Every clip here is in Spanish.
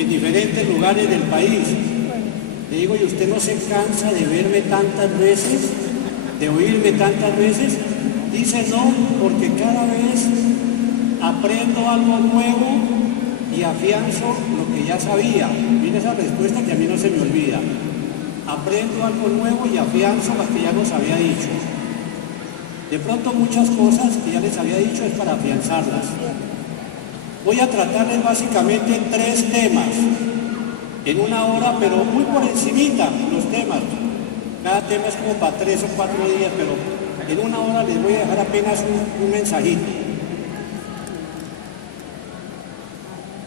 en diferentes lugares del país. Le digo, ¿y usted no se cansa de verme tantas veces, de oírme tantas veces? Dice, no, porque cada vez aprendo algo nuevo y afianzo lo que ya sabía. Mira esa respuesta que a mí no se me olvida. Aprendo algo nuevo y afianzo lo que ya nos había dicho. De pronto muchas cosas que ya les había dicho es para afianzarlas. Voy a tratarles básicamente 3 temas en una hora, pero muy por encimita los temas. Cada tema es como para 3 o 4 días, pero en una hora les voy a dejar apenas un mensajito.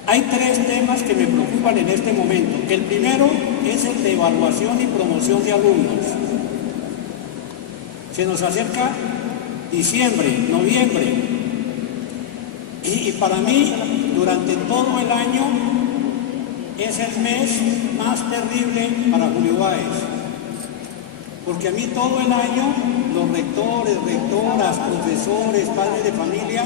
Hay 3 temas que me preocupan en este momento. El primero es el de evaluación y promoción de alumnos. Se nos acerca diciembre, noviembre, y para mí, durante todo el año, es el mes más terrible para Julio Báez. Porque a mí todo el año, los rectores, rectoras, profesores, padres de familia,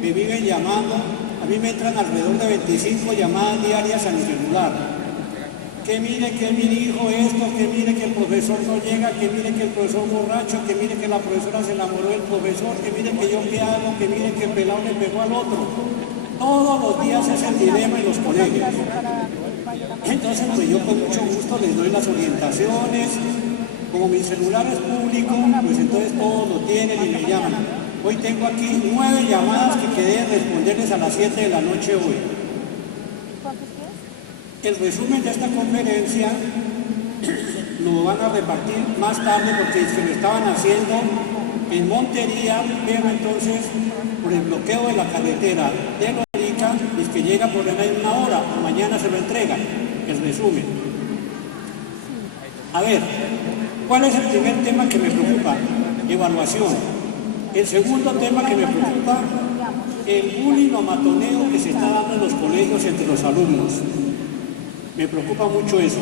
me viven llamando. A mí me entran alrededor de 25 llamadas diarias a mi celular. Que mire que mi hijo esto, que mire que el profesor no llega, que mire que el profesor borracho, que mire que la profesora se enamoró del profesor, que mire que yo qué hago, que mire que el pelado le pegó al otro. Todos los días es el dilema en los colegios. Entonces, pues yo con mucho gusto les doy las orientaciones. Como mi celular es público, pues entonces todos lo tienen y me llaman. Hoy tengo aquí 9 llamadas que quedé de responderles a las 7 de la noche hoy. El resumen de esta conferencia lo van a repartir más tarde porque se lo estaban haciendo en Montería, pero entonces por el bloqueo de la carretera de Lorica, es que llega por ahí en una hora, o mañana se lo entregan, el resumen. A ver, ¿cuál es el primer tema que me preocupa? Evaluación. El segundo tema que me preocupa, el bullying o matoneo que se está dando en los colegios entre los alumnos. Me preocupa mucho eso.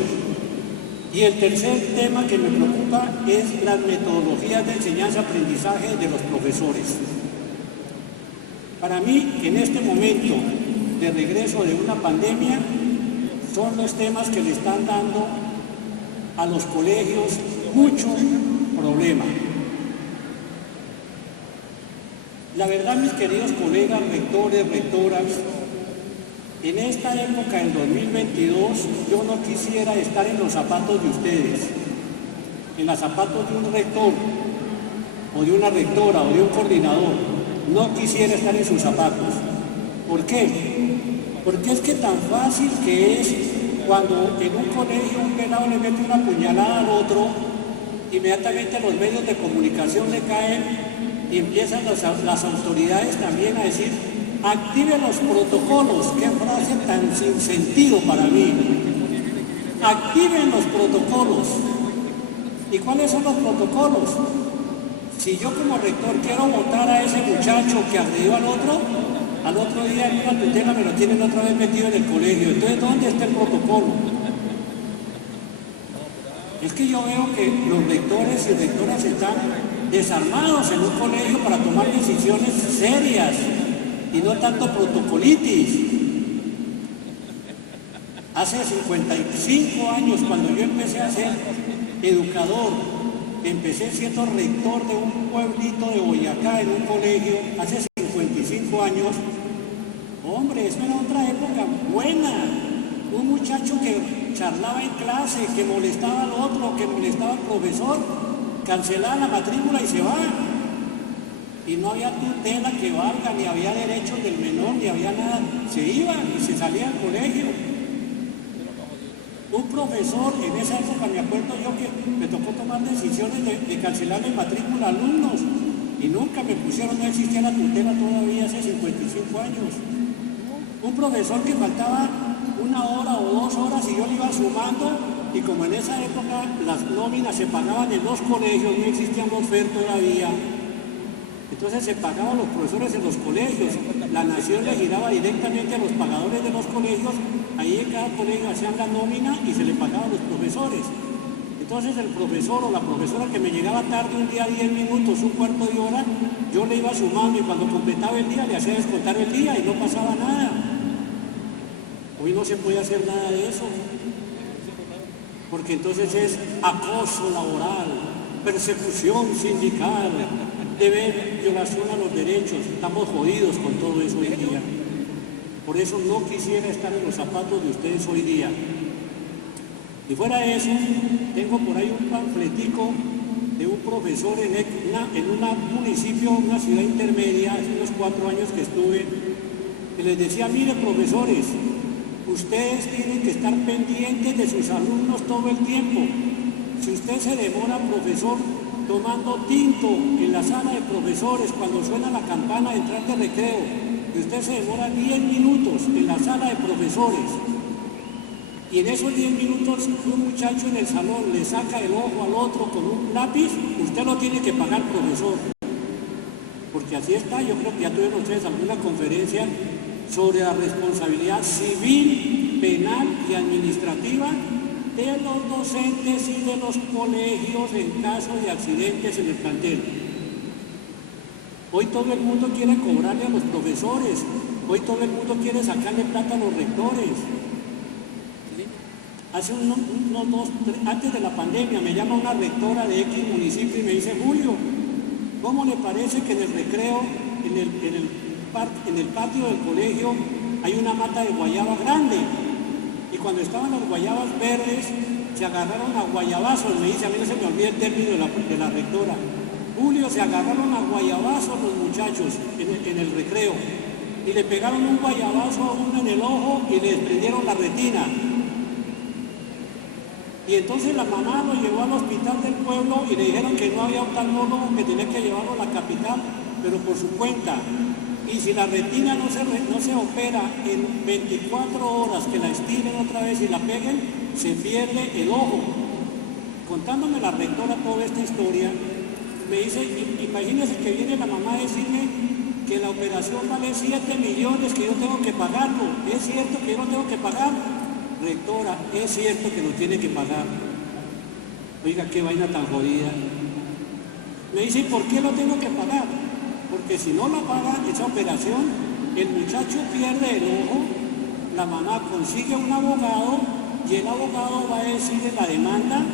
Y el tercer tema que me preocupa es las metodologías de enseñanza-aprendizaje de los profesores. Para mí, en este momento de regreso de una pandemia, son los temas que le están dando a los colegios mucho problema. La verdad, mis queridos colegas, rectores, rectoras, en esta época del 2022, yo no quisiera estar en los zapatos de ustedes, en los zapatos de un rector, o de una rectora, o de un coordinador. No quisiera estar en sus zapatos. ¿Por qué? Porque es que tan fácil que es cuando en un colegio un pelado le mete una puñalada al otro, inmediatamente los medios de comunicación le caen y empiezan las autoridades también a decir: activen los protocolos. Qué frase tan sin sentido para mí. Activen los protocolos. ¿Y cuáles son los protocolos? Si yo como rector quiero votar a ese muchacho que agredió al otro día en una tutela me lo tienen otra vez metido en el colegio. Entonces, ¿dónde está el protocolo? Es que yo veo que los rectores y rectoras están desarmados en un colegio para tomar decisiones serias y no tanto protocolitis. Hace 55 años, cuando yo empecé a ser educador, empecé siendo rector de un pueblito de Boyacá en un colegio, hace 55 años, hombre, eso era otra época buena. Un muchacho que charlaba en clase, que molestaba al otro, que molestaba al profesor, cancelaba la matrícula y se va. Y no había tutela que valga, ni había derechos del menor, ni había nada. Se iba y se salía del colegio. Un profesor, en esa época me acuerdo yo que me tocó tomar decisiones de cancelar la matrícula a alumnos y nunca me pusieron, no existía la tutela todavía hace 55 años. Un profesor que faltaba 1 hora o 2 horas y yo le iba sumando, y como en esa época las nóminas se pagaban en los colegios, no existía un Bosfer todavía, entonces se pagaban los profesores en los colegios, la nación le giraba directamente a los pagadores de los colegios, ahí en cada colegio hacían la nómina y se le pagaba a los profesores. Entonces el profesor o la profesora que me llegaba tarde un día 10 minutos, un cuarto de hora, yo le iba sumando y cuando completaba el día le hacía descontar el día y no pasaba nada. Hoy no se puede hacer nada de eso, porque entonces es acoso laboral, persecución sindical, violación a los derechos. Estamos jodidos con todo eso hoy día. Por eso no quisiera estar en los zapatos de ustedes hoy día. Y fuera de eso, tengo por ahí un panfletico de un profesor en un municipio, una ciudad intermedia, hace unos 4 años que estuve, que les decía: mire, profesores, ustedes tienen que estar pendientes de sus alumnos todo el tiempo. Si usted se demora, profesor, tomando tinto en la sala de profesores cuando suena la campana de entrar de recreo, y usted se demora 10 minutos en la sala de profesores, y en esos 10 minutos un muchacho en el salón le saca el ojo al otro con un lápiz, usted lo tiene que pagar, profesor. Porque así está. Yo creo que ya tuvieron ustedes alguna conferencia sobre la responsabilidad civil, penal y administrativa de los docentes y de los colegios en caso de accidentes en el plantel. Hoy todo el mundo quiere cobrarle a los profesores, hoy todo el mundo quiere sacarle plata a los rectores. Hace antes de la pandemia me llama una rectora de X municipio y me dice: Julio, ¿cómo le parece que en el recreo, en el patio del colegio, hay una mata de guayaba grande? Y cuando estaban las guayabas verdes, se agarraron a guayabazos. Me dice, a mí no se me olvida el término de la rectora: Julio, se agarraron a guayabazos los muchachos en el recreo, y le pegaron un guayabazo a uno en el ojo y le desprendieron la retina. Y entonces la mamá lo llevó al hospital del pueblo y le dijeron que no había oftalmólogo, que tenía que llevarlo a la capital, pero por su cuenta. Y si la retina no se opera en 24 horas, que la estiren otra vez y la peguen, se pierde el ojo. Contándome la rectora toda esta historia, me dice: imagínese que viene la mamá a decirme que la operación vale 7 millones, que yo tengo que pagarlo. ¿Es cierto que yo no tengo que pagar? Rectora, es cierto que lo tiene que pagar. Oiga, qué vaina tan jodida. Me dice: ¿y por qué lo tengo que pagar? Porque si no la paga esa operación, el muchacho pierde el ojo, la mamá consigue un abogado y el abogado va a decir en la demanda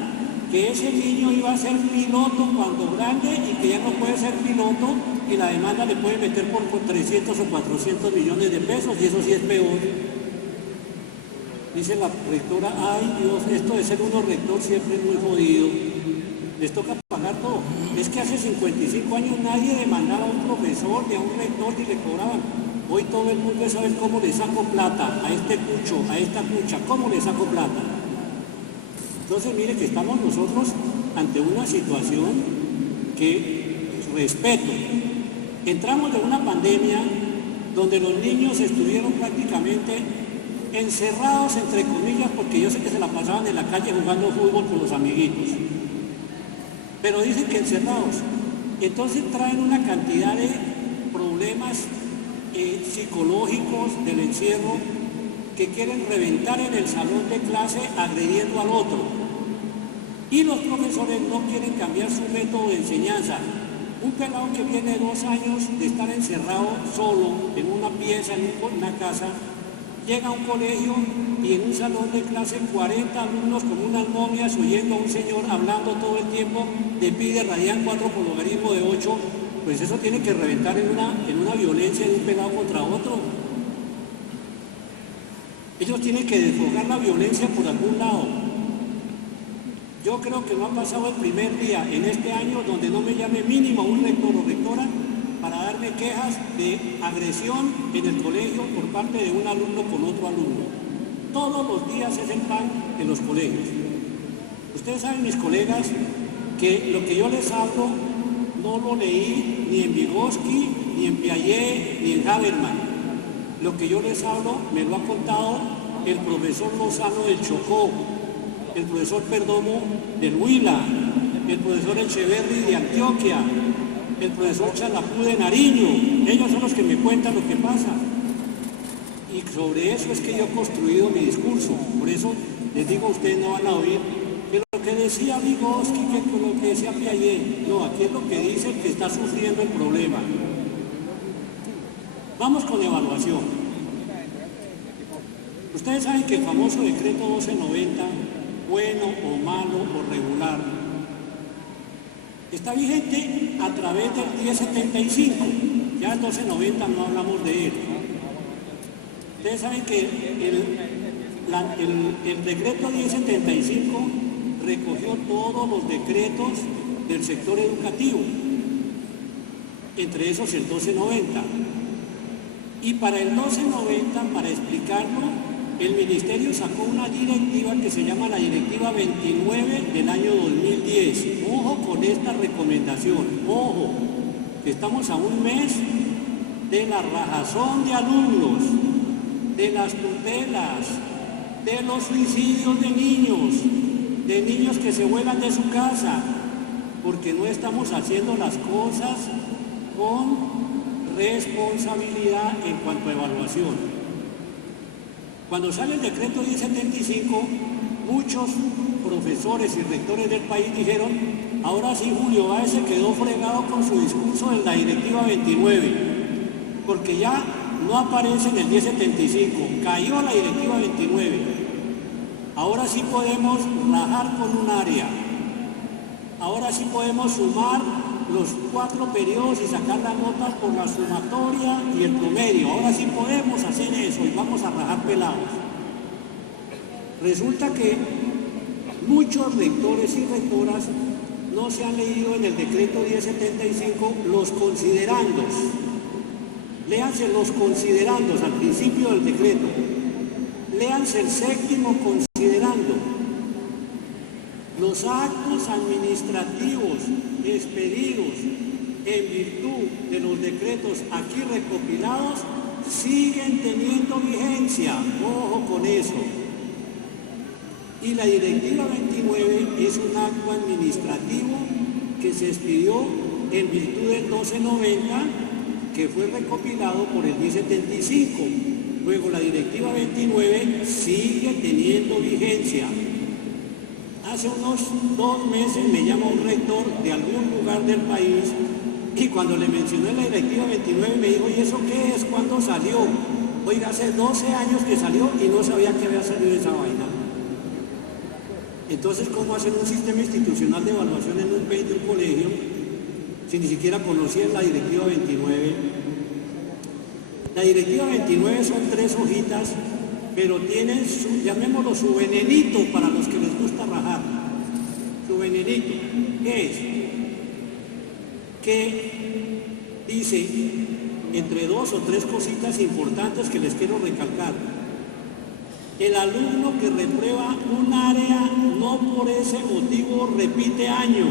que ese niño iba a ser piloto cuando grande y que ya no puede ser piloto, y la demanda le puede meter por 300 o 400 millones de pesos, y eso sí es peor. Dice la rectora: ay Dios, esto de ser uno rector siempre es muy jodido, les toca pagar todo. Es que hace 55 años nadie demandaba a un profesor ni a un rector ni le cobraban. Hoy todo el mundo sabe cómo le saco plata a este cucho, a esta cucha, cómo le saco plata. Entonces mire que estamos nosotros ante una situación que respeto. Entramos de una pandemia donde los niños estuvieron prácticamente encerrados, entre comillas, porque yo sé que se la pasaban en la calle jugando fútbol con los amiguitos, pero dicen que encerrados. Entonces traen una cantidad de problemas psicológicos del encierro, que quieren reventar en el salón de clase agrediendo al otro, y los profesores no quieren cambiar su método de enseñanza. Un pelado que viene 2 años de estar encerrado solo en una pieza, en una casa, llega a un colegio y en un salón de clase 40 alumnos con unas momias oyendo a un señor hablando todo el tiempo de pi de radian 4 por logaritmo de 8, pues eso tiene que reventar en una violencia de un pelado contra otro. Ellos tienen que desfogar la violencia por algún lado. Yo creo que no ha pasado el primer día en este año donde no me llame mínimo un rector o rectora para darme quejas de agresión en el colegio por parte de un alumno con otro alumno. Todos los días es el pan en los colegios. Ustedes saben, mis colegas, que lo que yo les hablo no lo leí ni en Vygotsky, ni en Piaget, ni en Habermas. Lo que yo les hablo me lo ha contado el profesor Lozano del Chocó, el profesor Perdomo del Huila, el profesor Echeverri de Antioquia, el profesor Chalapú de Nariño. Ellos son los que me cuentan lo que pasa. Y sobre eso es que yo he construido mi discurso. Por eso les digo, ustedes no van a oír que lo que decía Vygotsky, que lo que decía Piaget. No, aquí es lo que dice el que está sufriendo el problema. Vamos con evaluación. Ustedes saben que el famoso decreto 1290, bueno o malo o regular, está vigente a través del 1075. Ya el 1290 no hablamos de él. Ustedes saben que el decreto 1075 recogió todos los decretos del sector educativo, entre esos el 1290. Y para el 1290, para explicarlo, el ministerio sacó una directiva que se llama la Directiva 29 del año 2010. Ojo con esta recomendación, ojo, que estamos a un mes de la rajazón de alumnos, de las tutelas, de los suicidios de niños que se vuelan de su casa, porque no estamos haciendo las cosas con responsabilidad en cuanto a evaluación. Cuando sale el decreto 1075, muchos profesores y rectores del país dijeron, ahora sí Julio Báez se quedó fregado con su discurso de la Directiva 29, porque ya no aparece en el 1075, cayó la Directiva 29. Ahora sí podemos rajar con un área, ahora sí podemos sumar los 4 periodos y sacar la nota por la sumatoria y el promedio. Ahora sí podemos hacer eso y vamos a rajar pelados. Resulta que muchos rectores y rectoras no se han leído en el decreto 1075 los considerandos. Léanse los considerandos al principio del decreto. Léanse el 7º considerando. Los actos administrativos expedidos en virtud de los decretos aquí recopilados siguen teniendo vigencia. Ojo con eso. Y la Directiva 29 es un acto administrativo que se expidió en virtud del 1290, que fue recopilado por el 1075. Luego la Directiva 29 sigue teniendo vigencia. Hace unos 2 meses me llama un rector de algún lugar del país y cuando le mencioné la Directiva 29 me dijo, ¿y eso qué es? ¿Cuándo salió? Oiga, hace 12 años que salió y no sabía que había salido esa vaina. Entonces, ¿cómo hacer un sistema institucional de evaluación en un país de un colegio si ni siquiera conocían la Directiva 29? La Directiva 29 son 3 hojitas, pero tiene, llamémoslo su venenito para los que les gusta rajar. Su venenito, ¿qué es? Que dice, entre 2 o 3 cositas importantes que les quiero recalcar. El alumno que reprueba un área no por ese motivo repite año.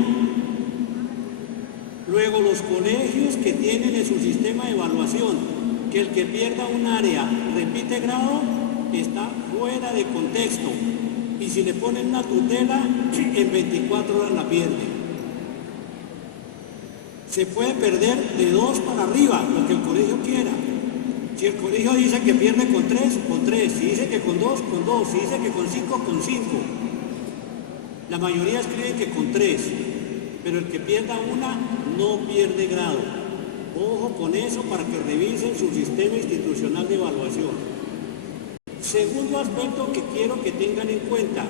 Luego los colegios que tienen en su sistema de evaluación que el que pierda un área repite grado está fuera de contexto. Y si le ponen una tutela, en 24 horas la pierde. Se puede perder de 2 para arriba, lo que el colegio quiera. Si el colegio dice que pierde con 3, con 3. Si dice que con 2, con 2. Si dice que con 5, con 5. La mayoría escriben que con 3. Pero el que pierda una no pierde grado. Ojo con eso para que revisen su sistema institucional de evaluación. Segundo aspecto que quiero que tengan en cuenta.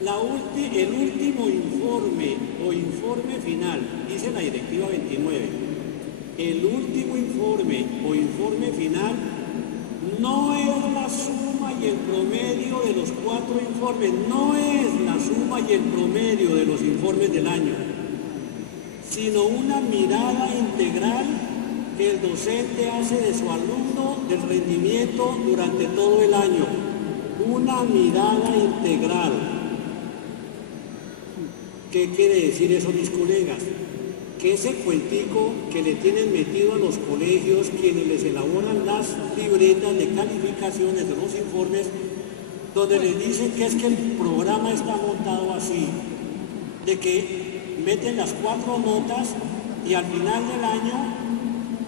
El último informe o informe final, dice la Directiva 29, el último informe o informe final no es la suma y el promedio de los 4 informes, no es la suma y el promedio de los informes del año, sino una mirada integral que el docente hace de su alumno del rendimiento durante todo el año. Una mirada integral. ¿Qué quiere decir eso, mis colegas? Que ese cuentico que le tienen metido a los colegios, quienes les elaboran las libretas de calificaciones de los informes, donde les dicen que es que el programa está montado así, de que meten las 4 notas y al final del año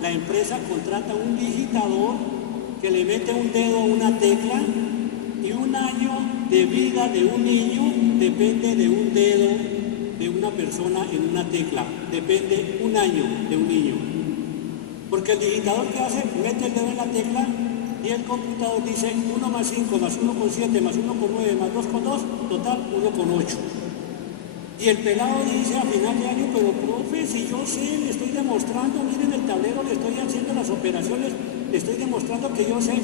la empresa contrata un digitador que le mete un dedo a una tecla y un año de vida de un niño depende de un dedo de una persona en una tecla, depende un año de un niño. Porque el digitador que hace, mete el dedo en la tecla y el computador dice 1 más 5 más 1 con 7 más 1 con 9 más 2 con 2, total 1 con 8. Y el pelado dice a final de año, pero profe, si yo sé, le estoy demostrando, miren el tablero, le estoy haciendo las operaciones, le estoy demostrando que yo sé.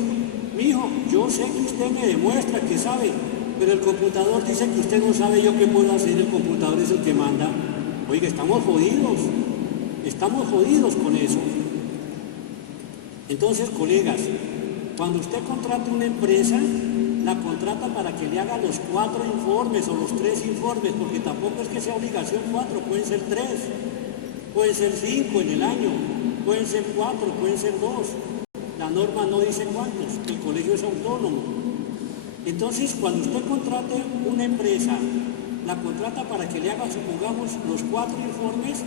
Mijo, yo sé que usted me demuestra que sabe, pero el computador dice que usted no sabe, yo qué puedo hacer, el computador es el que manda. Oiga, estamos jodidos con eso. Entonces, colegas, cuando usted contrata una empresa, la contrata para que le haga los 4 informes o los 3 informes, porque tampoco es que sea obligación 4, pueden ser 3, pueden ser 5 en el año, pueden ser 4, pueden ser 2. La norma no dice cuántos, el colegio es autónomo. Entonces, cuando usted contrate una empresa, la contrata para que le haga, supongamos, los 4 informes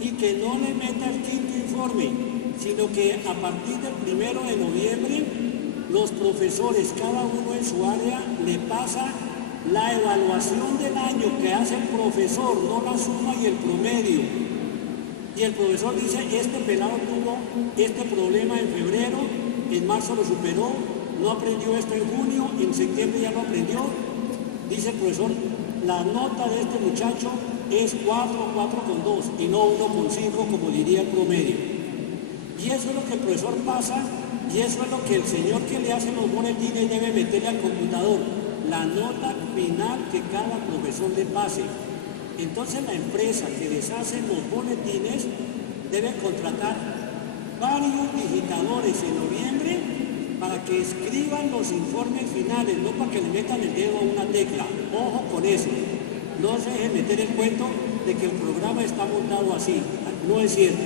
y que no le meta el 5.º informe, sino que a partir del 1 de noviembre, los profesores, cada uno en su área, le pasa la evaluación del año que hace el profesor, no la suma y el promedio. Y el profesor dice, este pelado tuvo este problema en febrero, en marzo lo superó, no aprendió esto en junio, en septiembre ya lo aprendió. Dice el profesor, la nota de este muchacho es 4, 4,2 y no 1,5 como diría el promedio. Y eso es lo que el profesor pasa y eso es lo que el señor que le hace los boletines debe meterle al computador, la nota final que cada profesor le pase. Entonces la empresa que les hace los boletines debe contratar varios digitadores en noviembre para que escriban los informes finales, no para que le metan el dedo a una tecla. Ojo con eso. No se dejen meter el cuento de que el programa está montado así. No es cierto.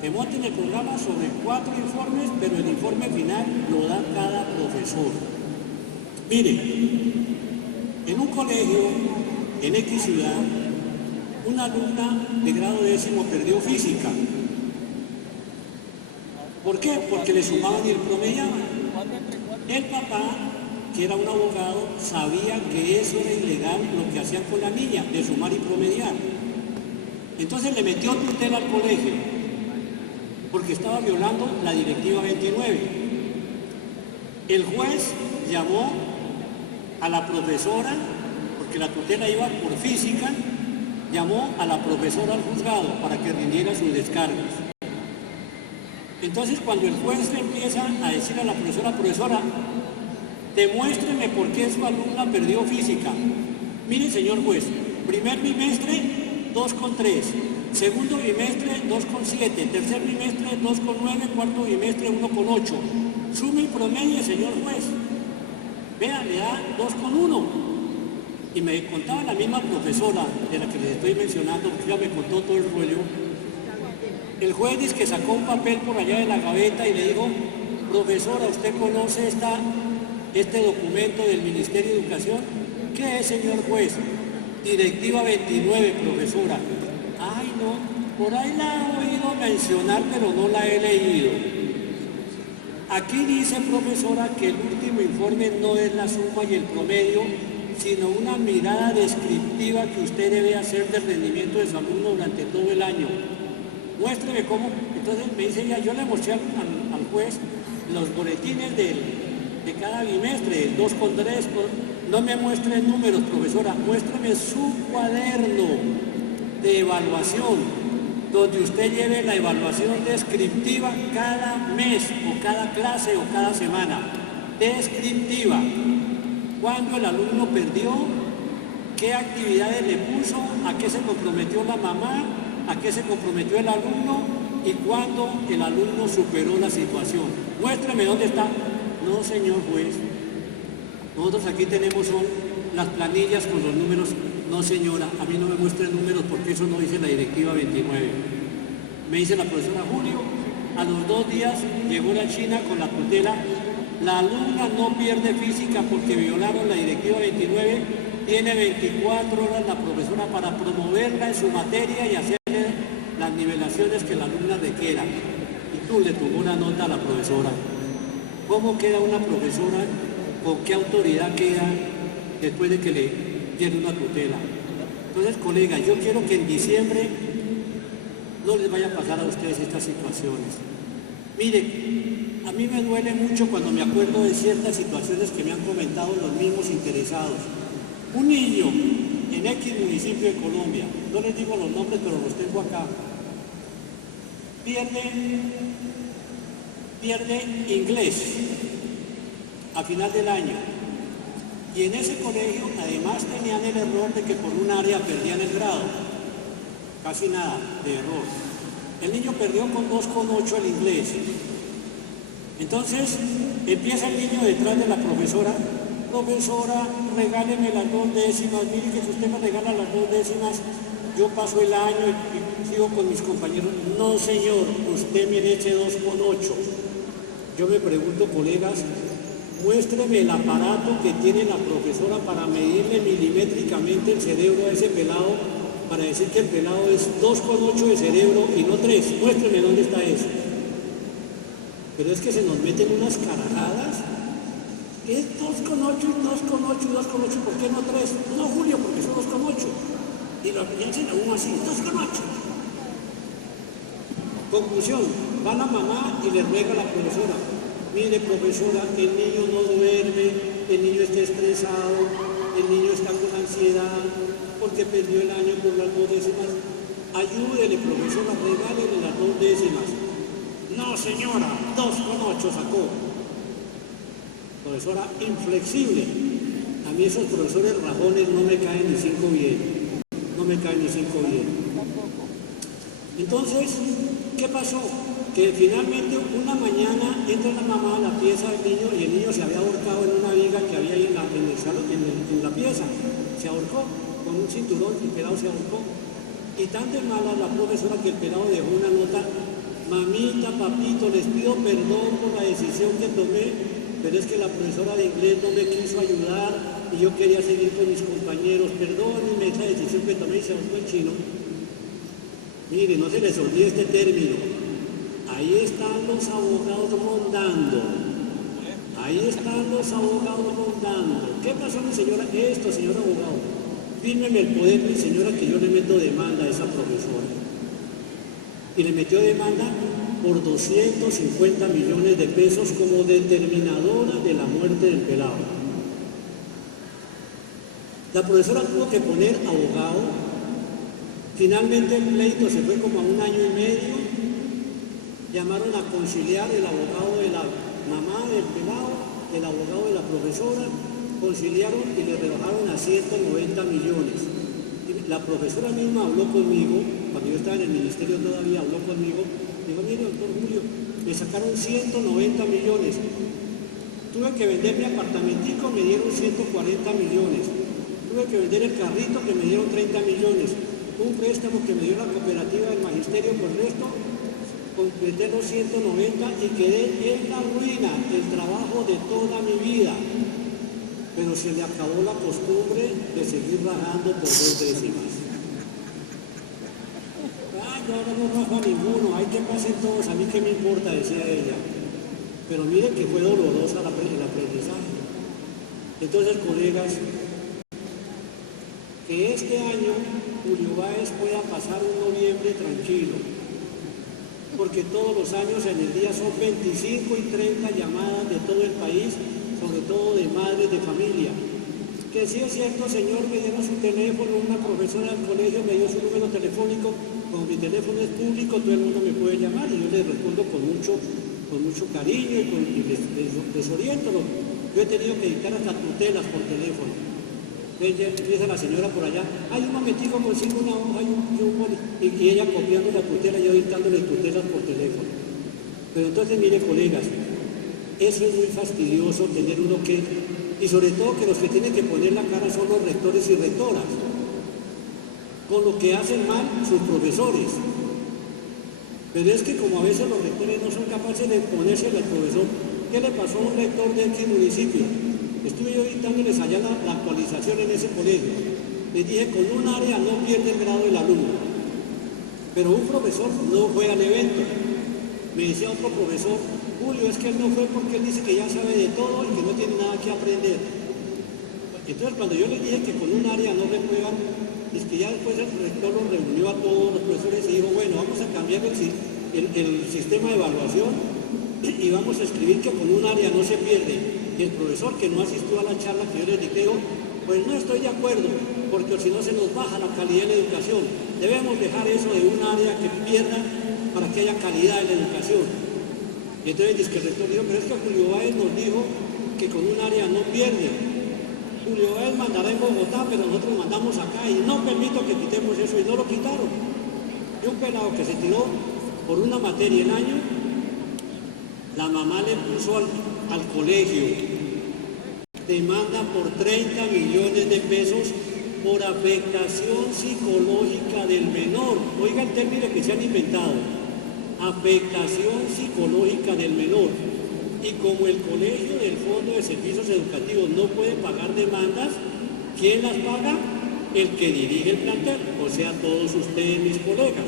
Te monten el programa sobre 4 informes, pero el informe final lo da cada profesor. Miren, en un colegio, en X ciudad, una alumna de grado 10º perdió física. ¿Por qué? Porque le sumaban y el promediaban. El papá, que era un abogado, sabía que eso era ilegal lo que hacían con la niña, de sumar y promediar. Entonces le metió tutela al colegio, porque estaba violando la directiva 29. El juez llamó a la profesora, porque la tutela iba por física, llamó a la profesora al juzgado para que rindiera sus descargas. Entonces cuando el juez le empieza a decir a la profesora, demuéstreme por qué su alumna perdió física. Mire, señor juez, primer bimestre 2,3, segundo bimestre 2,7, tercer bimestre 2,9, cuarto bimestre 1,8. Sume y promedio, señor juez. Vea, le da 2,1. Y me contaba la misma profesora de la que les estoy mencionando, porque ya me contó todo el rollo. El juez dice que sacó un papel por allá de la gaveta y le dijo, profesora, ¿usted conoce este documento del Ministerio de Educación? ¿Qué es, señor juez? Directiva 29, profesora. Ay, no, por ahí la he oído mencionar, pero no la he leído. Aquí dice, profesora, que el último informe no es la suma y el promedio, sino una mirada descriptiva que usted debe hacer del rendimiento de su alumno durante todo el año. Muéstreme cómo. Entonces me dice ella, yo le mostré al juez los boletines de cada bimestre, el 2,3, no me muestre números, profesora, muéstrame su cuaderno de evaluación, donde usted lleve la evaluación descriptiva cada mes, o cada clase, o cada semana. Descriptiva. Cuándo el alumno perdió, qué actividades le puso, a qué se comprometió la mamá, a qué se comprometió el alumno y cuándo el alumno superó la situación. Muéstrame dónde está. No, señor juez. Nosotros aquí tenemos las planillas con los números. No, señora, a mí no me muestre números porque eso no dice la directiva 29. Me dice la profesora Julio, a los 2 días llegó la China con la tutela. La alumna no pierde física porque violaron la directiva 29. Tiene 24 horas la profesora para promoverla en su materia y hacerle las nivelaciones que la alumna requiera. Y tú le tomó una nota a la profesora. ¿Cómo queda una profesora? ¿Con qué autoridad queda después de que le tiene una tutela? Entonces, colegas, yo quiero que en diciembre no les vaya a pasar a ustedes estas situaciones. Mire, a mí me duele mucho cuando me acuerdo de ciertas situaciones que me han comentado los mismos interesados. Un niño en X municipio de Colombia, no les digo los nombres, pero los tengo acá, pierde inglés a final del año. Y en ese colegio además tenían el error de que por un área perdían el grado. Casi nada de error. El niño perdió con 2,8 el inglés. Entonces empieza el niño detrás de la profesora. Profesora, regáleme las 2 décimas. Mire que si usted me regala las 2 décimas, yo paso el año y sigo con mis compañeros. No, señor, usted merece 2,8. Yo me pregunto, colegas, muéstreme el aparato que tiene la profesora para medirle milimétricamente el cerebro a ese pelado, para decir que el pelado es 2,8 de cerebro y no 3. Muéstreme dónde está eso. Pero es que se nos meten unas carajadas. Es 2,8 y 2,8 y 2,8, ¿por qué no 3? No, Julio, porque son 2,8. Y lo piensan a uno así, 2,8. Conclusión, va la mamá y le ruega a la profesora. Mire, profesora, el niño no duerme, el niño está estresado, el niño está con ansiedad, porque perdió el año por las 2 décimas. Ayúdele, profesora, regálele las 2 décimas. No, señora, 2,8 sacó. Profesora inflexible. A mí esos profesores rajones no me caen ni 5 bien. No me caen ni 5 bien. Entonces, ¿qué pasó? Que finalmente una mañana entra la mamá a la pieza del niño y el niño se había ahorcado en una viga que había ahí en la pieza. Se ahorcó con un cinturón, el pelado se ahorcó. Y tan de mala la profesora que el pelado dejó una nota: mamita, papito, les pido perdón por la decisión que tomé, pero es que la profesora de inglés no me quiso ayudar y yo quería seguir con mis compañeros. Perdónenme esa decisión que tomé. Y se ahorcó el chino. Mire, no se les olvide este término. Ahí están los abogados rondando. Ahí están los abogados rondando. ¿Qué pasó, mi señora? Esto, señor abogado. Fírmeme el poder, mi señora, que yo le meto demanda a esa profesora. Y le metió demanda por 250 millones de pesos como determinadora de la muerte del pelado. La profesora tuvo que poner abogado. Finalmente el pleito se fue como a 1 año y medio. Llamaron a conciliar el abogado de la mamá del pelado, el abogado de la profesora, conciliaron y le rebajaron a 190 millones. Y la profesora misma habló conmigo, cuando yo estaba en el ministerio todavía habló conmigo, dijo: mire, doctor Julio, me sacaron 190 millones. Tuve que vender mi apartamentico, me dieron 140 millones. Tuve que vender el carrito, que me dieron 30 millones. Un préstamo que me dio la cooperativa del magisterio por el resto. Completé los 190 y quedé en la ruina, el trabajo de toda mi vida. Pero se le acabó la costumbre de seguir rajando por 2 décimas. Ay, yo no rajo a ninguno, hay que pasen todos, a mí qué me importa, decía ella. Pero miren que fue dolorosa el aprendizaje. Entonces, colegas, que este año Julio Báez pueda pasar un noviembre tranquilo, porque todos los años en el día son 25 y 30 llamadas de todo el país, sobre todo de madres de familia. Que sí es cierto, señor, me dieron su teléfono, una profesora del colegio me dio su número telefónico, como mi teléfono es público, todo el mundo me puede llamar y yo les respondo con mucho cariño y les oriento. Yo he tenido que dictar hasta tutelas por teléfono. Empieza la señora por allá: ay, un momentico, consigo una hoja y ella copiando la tutela y yo dictándole tutelas por teléfono. Pero entonces, mire, colegas, eso es muy fastidioso tener uno que, y sobre todo que los que tienen que poner la cara son los rectores y rectoras, con lo que hacen mal sus profesores. Pero es que como a veces los rectores no son capaces de ponerse al profesor. ¿Qué le pasó a un rector de este municipio? Estuve yo dictándoles allá la actualización en ese colegio. Les dije: con un área no pierde el grado el alumno. Pero un profesor no fue al evento. Me decía otro profesor: Julio, es que él no fue porque él dice que ya sabe de todo y que no tiene nada que aprender. Entonces, cuando yo les dije que con un área no reprueban, es que ya después el rector los reunió a todos los profesores y dijo: bueno, vamos a cambiar el sistema de evaluación y vamos a escribir que con un área no se pierde. Y el profesor que no asistió a la charla que yo les dicté, pues no estoy de acuerdo, porque si no se nos baja la calidad de la educación. Debemos dejar eso de un área que pierda para que haya calidad en la educación. Y entonces dice que el rector dijo, pero es que Julio Báez nos dijo que con un área no pierde. Julio Báez mandará en Bogotá, pero nosotros mandamos acá y no permito que quitemos eso, y no lo quitaron. Y un pelado que se tiró por una materia el año, la mamá le puso al colegio demanda por 30 millones de pesos por afectación psicológica del menor. Oiga el término que se han inventado, afectación psicológica del menor. Y como el colegio del Fondo de Servicios Educativos no puede pagar demandas, ¿quién las paga? El que dirige el plantel, o sea, todos ustedes, mis colegas.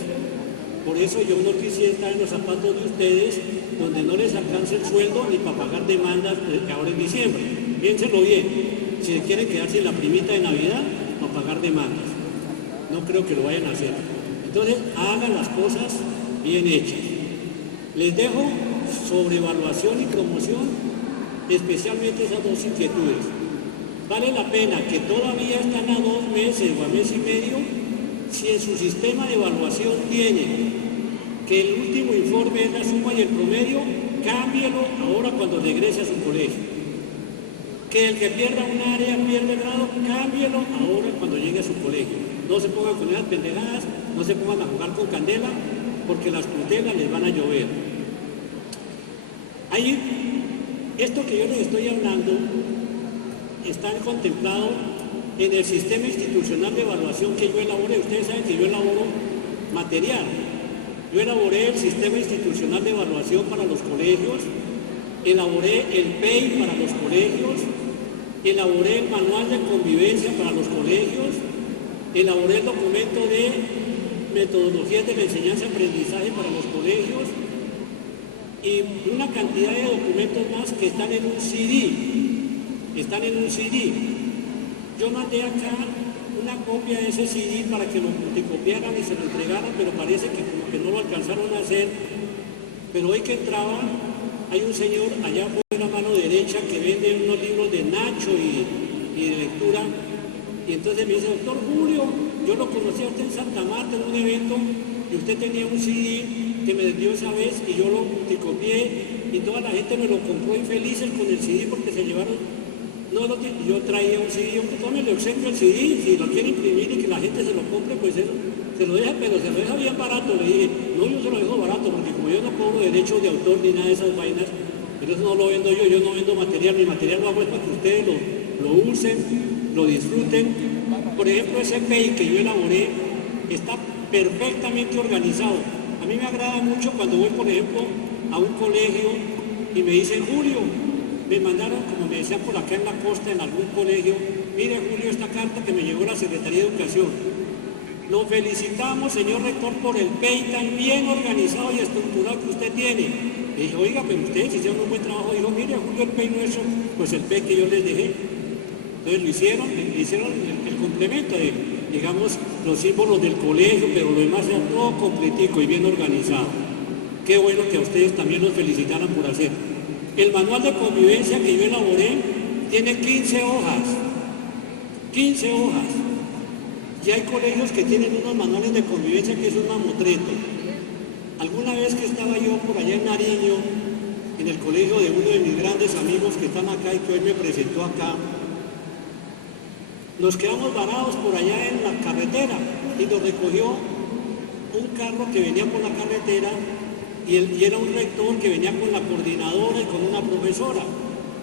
Por eso yo no quisiera estar en los zapatos de ustedes, donde no les alcance el sueldo ni para pagar demandas ahora en diciembre. Piénselo bien, si quieren quedar sin la primita de Navidad, para pagar demandas. No creo que lo vayan a hacer. Entonces, hagan las cosas bien hechas. Les dejo sobre evaluación y promoción, especialmente esas dos inquietudes. Vale la pena que todavía están a 2 meses o a mes y medio, si en su sistema de evaluación tiene que el último informe es la suma y el promedio, cámbielo ahora cuando regrese a su colegio. Que el que pierda un área, pierde el grado, cámbielo ahora cuando llegue a su colegio. No se pongan con esas pendejadas, no se pongan a jugar con candela, porque las tutelas les van a llover. Ahí, esto que yo les estoy hablando, está contemplado en el sistema institucional de evaluación que yo elaboré. Ustedes saben que yo elaboro material. Yo elaboré el sistema institucional de evaluación para los colegios, elaboré el PEI para los colegios, elaboré el manual de convivencia para los colegios, elaboré el documento de metodologías de la enseñanza-aprendizaje para los colegios y una cantidad de documentos más que están en un CD. Están en un CD. Yo mandé acá una copia de ese CD para que lo multicopiaran y se lo entregaran, pero parece que como que no lo alcanzaron a hacer. Pero hoy que entraba, hay un señor allá afuera a mano derecha que vende unos libros de Nacho y de lectura, y entonces me dice, doctor Julio, yo lo conocí a usted en Santa Marta en un evento, y usted tenía un CD que me dio esa vez, y yo lo multicopié, y toda la gente me lo compró infelices con el CD porque se llevaron. No, yo traía un CD, tome, le obsequio el CD, si lo quiere imprimir y que la gente se lo compre, pues eso, se lo deja, pero se lo deja bien barato. Le dije, no, yo se lo dejo barato, porque como yo no cobro derechos de autor ni nada de esas vainas, pero eso no lo vendo yo no vendo material, mi material lo hago es para que ustedes lo usen, lo disfruten. Por ejemplo, ese PEI que yo elaboré está perfectamente organizado. A mí me agrada mucho cuando voy, por ejemplo, a un colegio y me dicen, Julio, me mandaron, como me decían por acá en la costa, en algún colegio, mire Julio, esta carta que me llegó la Secretaría de Educación. Lo felicitamos, señor rector, por el PEI tan bien organizado y estructurado que usted tiene. Le dije, oiga, pero ustedes hicieron un buen trabajo. Dijo, mire Julio, el PEI nuestro, pues el PEI que yo les dejé. Entonces le hicieron el complemento de, digamos, los símbolos del colegio, pero lo demás era todo completico y bien organizado. Qué bueno que a ustedes también los felicitaran por hacer. El manual de convivencia que yo elaboré tiene 15 hojas. 15 hojas. Y hay colegios que tienen unos manuales de convivencia que es un mamotreto. Alguna vez que estaba yo por allá en Nariño, en el colegio de uno de mis grandes amigos que están acá y que hoy me presentó acá, nos quedamos varados por allá en la carretera y nos recogió un carro que venía por la carretera y era un rector que venía con la coordinadora y con una profesora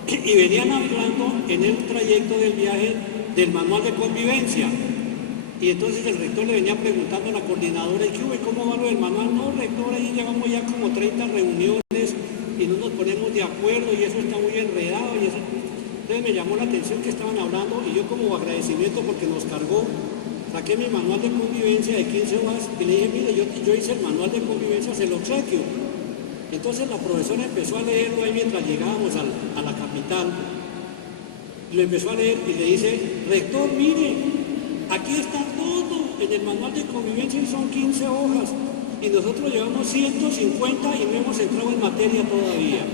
y venían hablando en el trayecto del viaje del manual de convivencia. Y entonces el rector le venía preguntando a la coordinadora, ¿y qué hubo? ¿Cómo va lo del manual? No, rector, ahí llevamos ya como 30 reuniones y no nos ponemos de acuerdo y eso está muy enredado y eso. Entonces me llamó la atención que estaban hablando y yo como agradecimiento porque nos cargó, saqué mi manual de convivencia de 15 hojas y le dije, mire, yo hice el manual de convivencia, se lo obsequio. Entonces la profesora empezó a leerlo ahí mientras llegábamos a la capital. Lo empezó a leer y le dice, rector, mire, aquí está todo en el manual de convivencia y son 15 hojas. y nosotros llevamos 150 y no hemos entrado en materia todavía.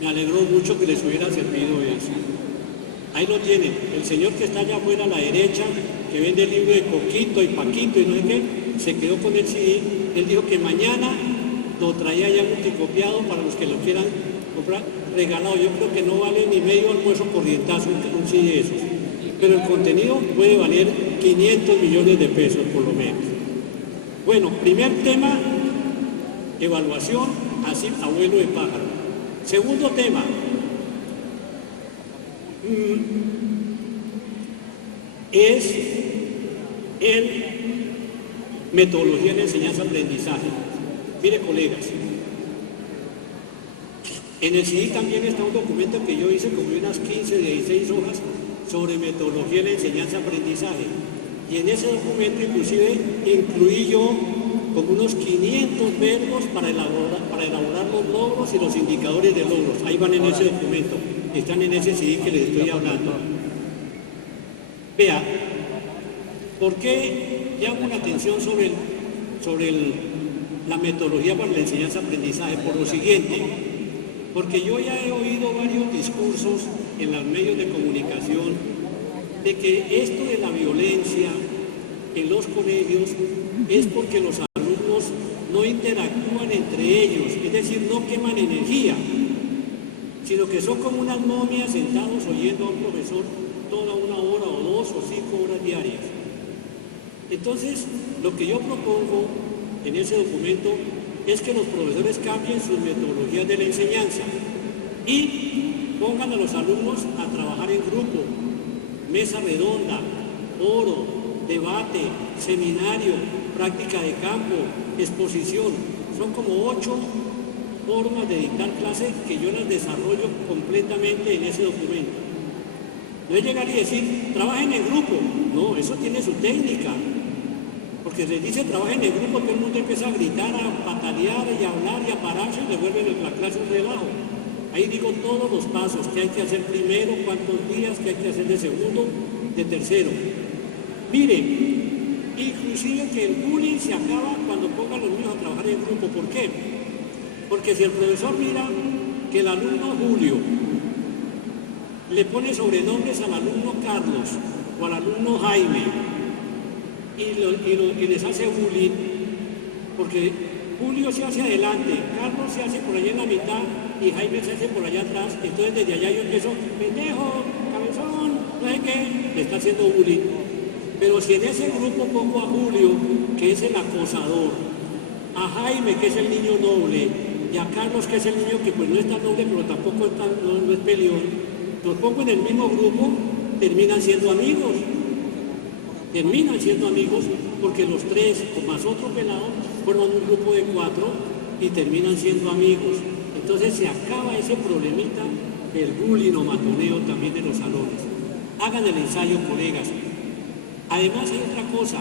Me alegró mucho que les hubiera servido eso. Ahí lo tienen, el señor que está allá afuera a la derecha, que vende el libro de Coquito y Paquito y no sé qué, se quedó con el CD. Él dijo que mañana lo traía ya multicopiado para los que lo quieran comprar, regalado. Yo creo que no vale ni medio almuerzo corrientazo un CD de esos. Pero el contenido puede valer 500 millones de pesos por lo menos. Bueno, primer tema, evaluación, así abuelo de pájaro. Segundo tema, es el metodología de enseñanza-aprendizaje. Mire, colegas, en el CD también está un documento que yo hice como unas 15, 16 hojas sobre metodología de enseñanza-aprendizaje. Y en ese documento inclusive incluí yo como unos 500 verbos para elaborar los logros y los indicadores de logros. Ahí van en ese documento, están en ese CD que les estoy hablando. Vea, ¿por qué llamo la atención sobre la metodología para la enseñanza-aprendizaje? Por lo siguiente, porque yo ya he oído varios discursos en los medios de comunicación de que esto de la violencia en los colegios es porque los alumnos no interactúan entre ellos, es decir, no queman energía, sino que son como unas momias sentados oyendo a un profesor toda una hora o 2 o 5 horas diarias. Entonces, lo que yo propongo en ese documento es que los profesores cambien sus metodologías de la enseñanza y pongan a los alumnos a trabajar en grupo, mesa redonda, foro, debate, seminario, práctica de campo, exposición. Son como 8 formas de dictar clases que yo las desarrollo completamente en ese documento. No es llegar y decir, trabajen en grupo. No, eso tiene su técnica. Porque les dice, trabajen en grupo, todo el mundo empieza a gritar, a patalear y a hablar y a pararse y devuelve la clase un relajo. Ahí digo todos los pasos que hay que hacer primero, cuántos días, que hay que hacer de segundo, de tercero. Miren, inclusive que el bullying se acaba cuando pongan a los niños a trabajar en grupo. ¿Por qué? Porque si el profesor mira que el alumno Julio le pone sobrenombres al alumno Carlos o al alumno Jaime y les hace bullying, porque Julio se hace adelante, Carlos se hace por allá en la mitad y Jaime se hace por allá atrás, entonces desde allá yo empiezo, pendejo, cabezón, no sé qué, le está haciendo bullying. Pero si en ese grupo pongo a Julio, que es el acosador, a Jaime, que es el niño noble, y a Carlos, que es el niño que pues no es tan noble, pero tampoco no es peleón, los pongo en el mismo grupo, terminan siendo amigos. Terminan siendo amigos porque los 3, o más otro pelado, forman un grupo de 4 y terminan siendo amigos. Entonces se acaba ese problemita del bullying o matoneo también de los salones. Hagan el ensayo, colegas. Además hay otra cosa.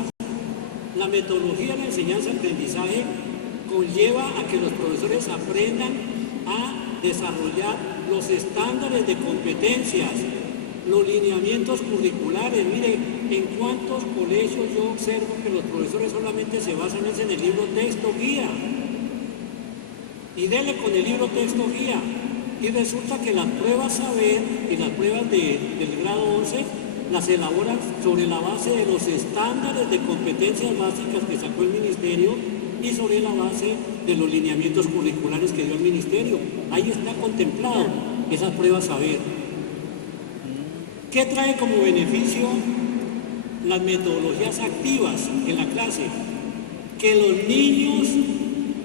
La metodología de la enseñanza-aprendizaje conlleva a que los profesores aprendan a desarrollar los estándares de competencias, los lineamientos curriculares. Mire, en cuántos colegios yo observo que los profesores solamente se basan en el libro texto guía. Y dele con el libro texto guía. Y resulta que las pruebas saber y las pruebas del grado 11 las elaboran sobre la base de los estándares de competencias básicas que sacó el ministerio y sobre la base de los lineamientos curriculares que dio el ministerio. Ahí está contemplado esas pruebas saber. ¿Qué trae como beneficio las metodologías activas en la clase? Que los niños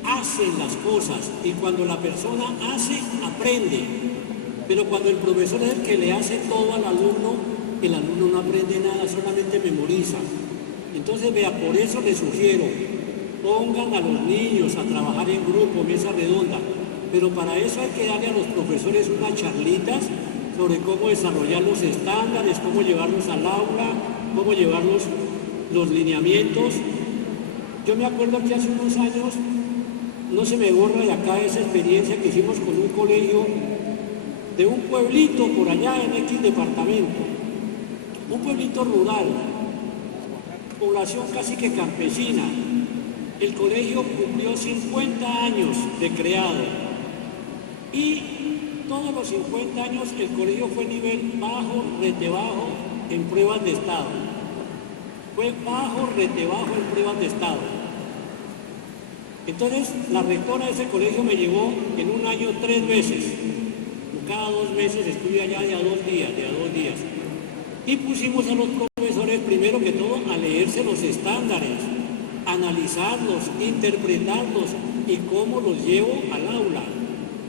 hacen las cosas y cuando la persona hace, aprende. Pero cuando el profesor es el que le hace todo al alumno, el alumno no aprende nada, solamente memoriza. Entonces, vea, por eso les sugiero, pongan a los niños a trabajar en grupo, mesa redonda. Pero para eso hay que darle a los profesores unas charlitas sobre cómo desarrollar los estándares, cómo llevarlos al aula, cómo llevar los lineamientos. Yo me acuerdo que hace unos años, no se me borra de acá esa experiencia que hicimos con un colegio de un pueblito por allá en X departamento, un pueblito rural, población casi que campesina, El colegio cumplió 50 años de creado y todos los 50 años el colegio fue nivel bajo, rete bajo en pruebas de estado. Fue bajo, rete bajo en pruebas de estado. Entonces, la rectora de ese colegio me llevó en un año 3 veces. Cada 2 meses estuve allá de a 2 días. Y pusimos a los profesores, primero que todo, a leerse los estándares, analizarlos, interpretarlos y cómo los llevo al aula,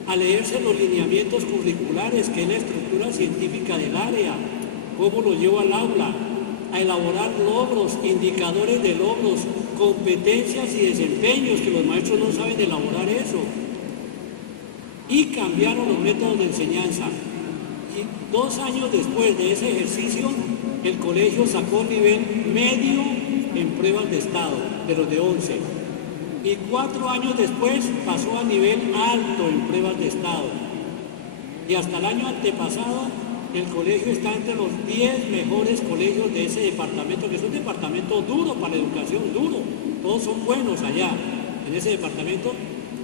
a leerse los lineamientos curriculares, que es la estructura científica del área, cómo los llevo al aula, a elaborar logros, indicadores de logros, competencias y desempeños, que los maestros no saben elaborar eso. Y cambiaron los métodos de enseñanza. Y 2 años después de ese ejercicio, el colegio sacó nivel medio en pruebas de estado, de los de 11. Y 4 años después pasó a nivel alto en pruebas de estado. Y hasta el año antepasado, el colegio está entre los 10 mejores colegios de ese departamento, que es un departamento duro para la educación, duro. Todos son buenos allá, en ese departamento.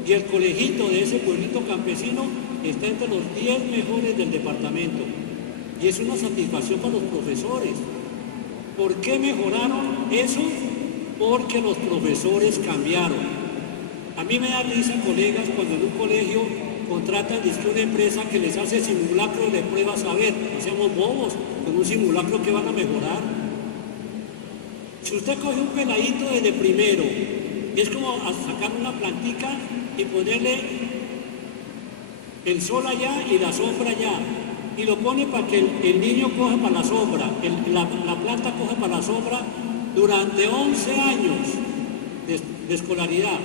Y el colegito de ese pueblito campesino está entre los 10 mejores del departamento. Y es una satisfacción para los profesores. ¿Por qué mejoraron eso? Porque los profesores cambiaron. A mí me da risa, colegas, cuando en un colegio contratan una empresa que les hace simulacros de pruebas saber. No seamos bobos, con un simulacro que van a mejorar. Si usted coge un peladito desde primero, es como sacar una plantica y ponerle el sol allá y la sombra allá, y lo pone para que el niño coja para la sombra, la planta coja para la sombra durante 11 años de escolaridad.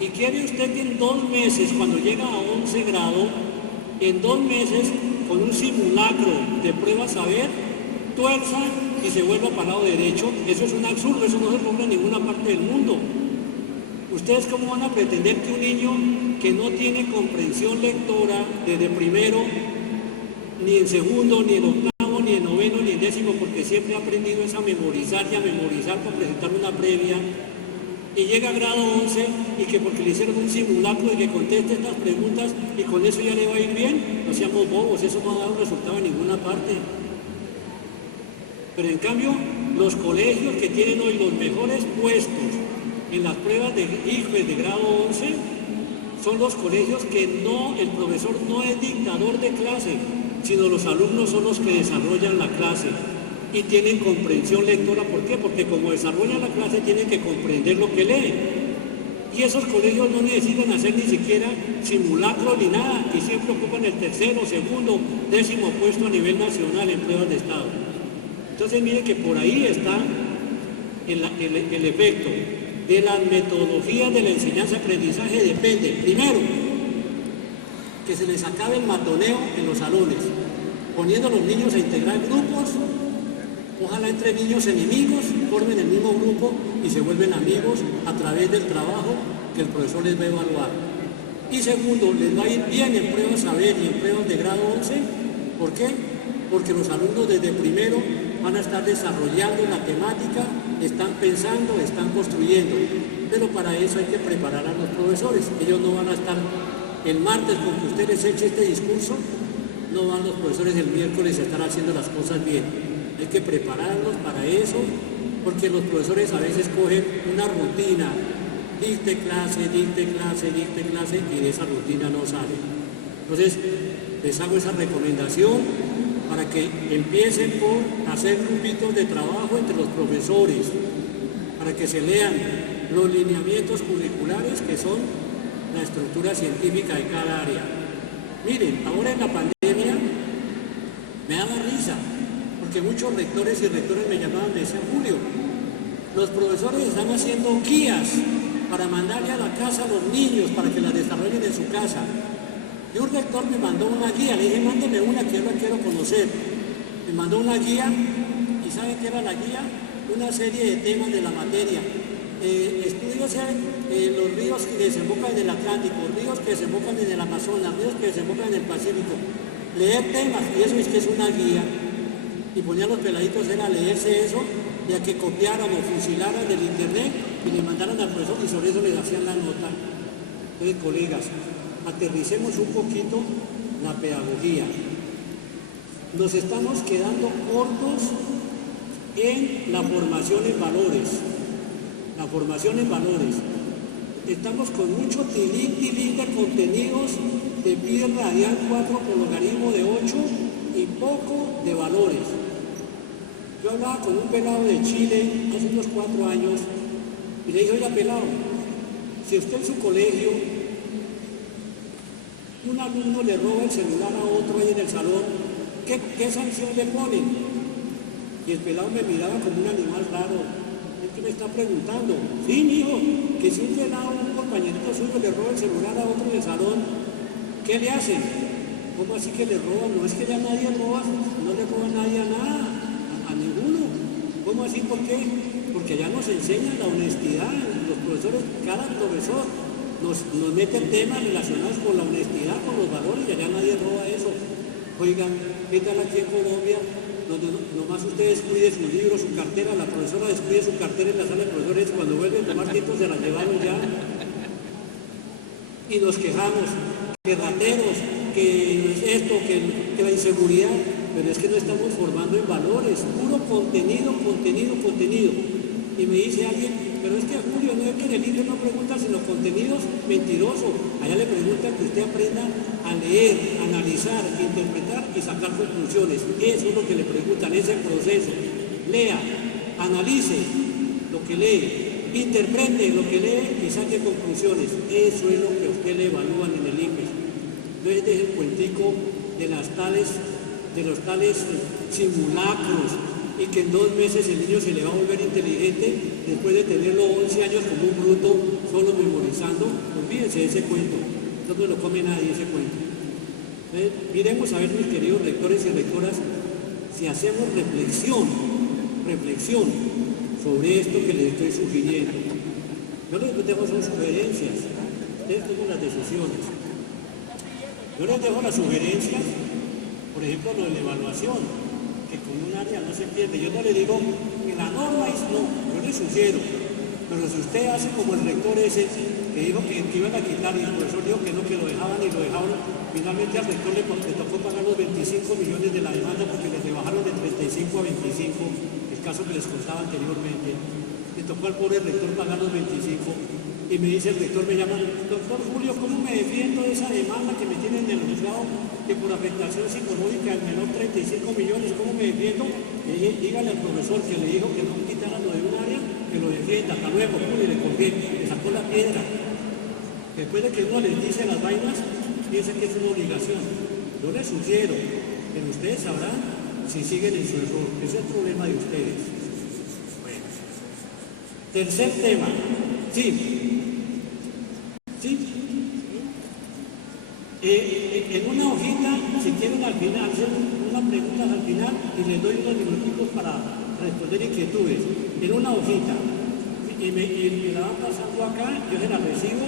Y quiere usted que en 2 meses, cuando llega a 11 grado, en 2 meses, con un simulacro de prueba saber, tuerza y se vuelva para el lado derecho. Eso es un absurdo, eso no se logra en ninguna parte del mundo. ¿Ustedes cómo van a pretender que un niño que no tiene comprensión lectora desde primero, ni en segundo, ni en octavo, ni en noveno, ni en décimo, porque siempre ha aprendido es a memorizar y a memorizar para presentar una previa, y llega a grado 11 y que porque le hicieron un simulacro y que conteste estas preguntas y con eso ya le va a ir bien? No seamos bobos, eso no ha dado resultado en ninguna parte. Pero en cambio, los colegios que tienen hoy los mejores puestos en las pruebas de ICFES de grado 11 son los colegios que el profesor no es dictador de clase, sino los alumnos son los que desarrollan la clase y tienen comprensión lectora. ¿Por qué? Porque como desarrollan la clase tienen que comprender lo que leen. Y esos colegios no necesitan hacer ni siquiera simulacro ni nada, y siempre ocupan el tercero, segundo, décimo puesto a nivel nacional en pruebas de estado. Entonces mire que por ahí está el efecto de las metodologías de la enseñanza-aprendizaje. Depende, primero, que se les acabe el matoneo en los salones, poniendo a los niños a integrar grupos. Ojalá entre niños enemigos formen el mismo grupo y se vuelven amigos a través del trabajo que el profesor les va a evaluar. Y segundo, les va a ir bien en pruebas saber y en pruebas de grado 11. ¿Por qué? Porque los alumnos desde primero van a estar desarrollando la temática, están pensando, están construyendo. Pero para eso hay que preparar a los profesores. Ellos no van a estar el martes con que usted les eche este discurso, no van los profesores el miércoles a estar haciendo las cosas bien. Hay que prepararlos para eso, porque los profesores a veces cogen una rutina, dicte clase, y de esa rutina no sale. Entonces, les hago esa recomendación para que empiecen por hacer grupitos de trabajo entre los profesores, para que se lean los lineamientos curriculares que son la estructura científica de cada área. Miren, ahora en la pandemia me daba risa, porque muchos rectores y rectores me llamaban, me decían: Julio, los profesores están haciendo guías para mandarle a la casa a los niños para que las desarrollen en su casa. Y un rector me mandó una guía, le dije: mándeme una que yo la quiero conocer. Me mandó una guía, ¿y saben qué era la guía? Una serie de temas de la materia. Estudios los ríos que desembocan en el Atlántico, ríos que desembocan en el Amazonas, ríos que desembocan en el Pacífico. Leer temas, y eso es que es una guía. Y ponía a los peladitos a leerse eso, y a que copiaran o fusilaran del internet y le mandaran al profesor y sobre eso les hacían la nota. Entonces, colegas, aterricemos un poquito la pedagogía. Nos estamos quedando cortos en la formación en valores. La formación en valores. Estamos con mucho tilín de contenidos de pi radial 4 por logaritmo de 8 y poco de valores. Yo hablaba con un pelado de Chile hace unos 4 años y le dije, oiga pelado, si usted en su colegio, un alumno le roba el celular a otro ahí en el salón, ¿qué sanción le ponen? Y el pelado me miraba como un animal raro. Es que me está preguntando, sí, mijo, que si un pelado, un compañerito suyo le roba el celular a otro en el salón, ¿qué le hacen? ¿Cómo así que le roban? No es que ya nadie roba, no le roba nadie a nada, a ninguno. ¿Cómo así? ¿Por qué? Porque ya nos enseñan la honestidad, los profesores, cada profesor nos mete temas relacionados con la honestidad, con los valores, y allá nadie roba eso. Oigan, ¿qué tal aquí en Colombia? Nomás ustedes descuide su libro, su cartera, la profesora descuide su cartera en la sala de profesores, cuando vuelven a tomar tiempo se la llevaron ya. Y nos quejamos, que rateros, que esto, que la inseguridad, pero es que no estamos formando en valores, puro contenido. Y me dice alguien, pero es que a Julio no es que en el libro no preguntan sino contenidos mentirosos. Allá le preguntan que usted aprenda a leer, analizar, interpretar y sacar conclusiones. Eso es lo que le preguntan, ese proceso. Lea, analice lo que lee, interprete lo que lee y saque conclusiones. Eso es lo que a usted le evalúan en el ICFES. Entonces deje el cuentico de los tales simulacros, y que en 2 meses el niño se le va a volver inteligente después de tenerlo 11 años como un bruto solo memorizando. Olvídense de ese cuento, no me lo come nadie ese cuento. Miremos a ver, mis queridos rectores y rectoras, si hacemos reflexión sobre esto que les estoy sugiriendo. Yo les dejo son sugerencias, ustedes toman las decisiones. Yo les dejo las sugerencias, por ejemplo, lo de la evaluación, que con un área no se pierde. Yo no le digo que la norma es no, yo le sugiero. Pero si usted hace como el rector ese, que dijo que iban a quitar y el profesor dijo que no, que lo dejaban y lo dejaron, finalmente al rector le tocó pagar los 25 millones de la demanda porque les rebajaron de 35 a 25, el caso que les contaba anteriormente. Le tocó al pobre rector pagar los 25. Y me dice el rector, me llama, doctor Julio, ¿cómo me defiendo de esa demanda que me tienen en el juzgado que por afectación psicológica al menor 35 millones, ¿cómo me defiendo? Dígale al profesor que le dijo que no quitara lo de un área, que lo defienda. Hasta luego, Julio, y le colgué, le sacó la piedra. Después de que uno les dice las vainas, piensa que es una obligación. Yo les sugiero, pero ustedes sabrán si siguen en su error. Ese es el problema de ustedes. Bueno. Tercer tema. Sí. En una hojita, si quieren al final, hacer unas preguntas al final y les doy unos minutitos para responder inquietudes. En una hojita. Y me la van pasando acá, yo se la recibo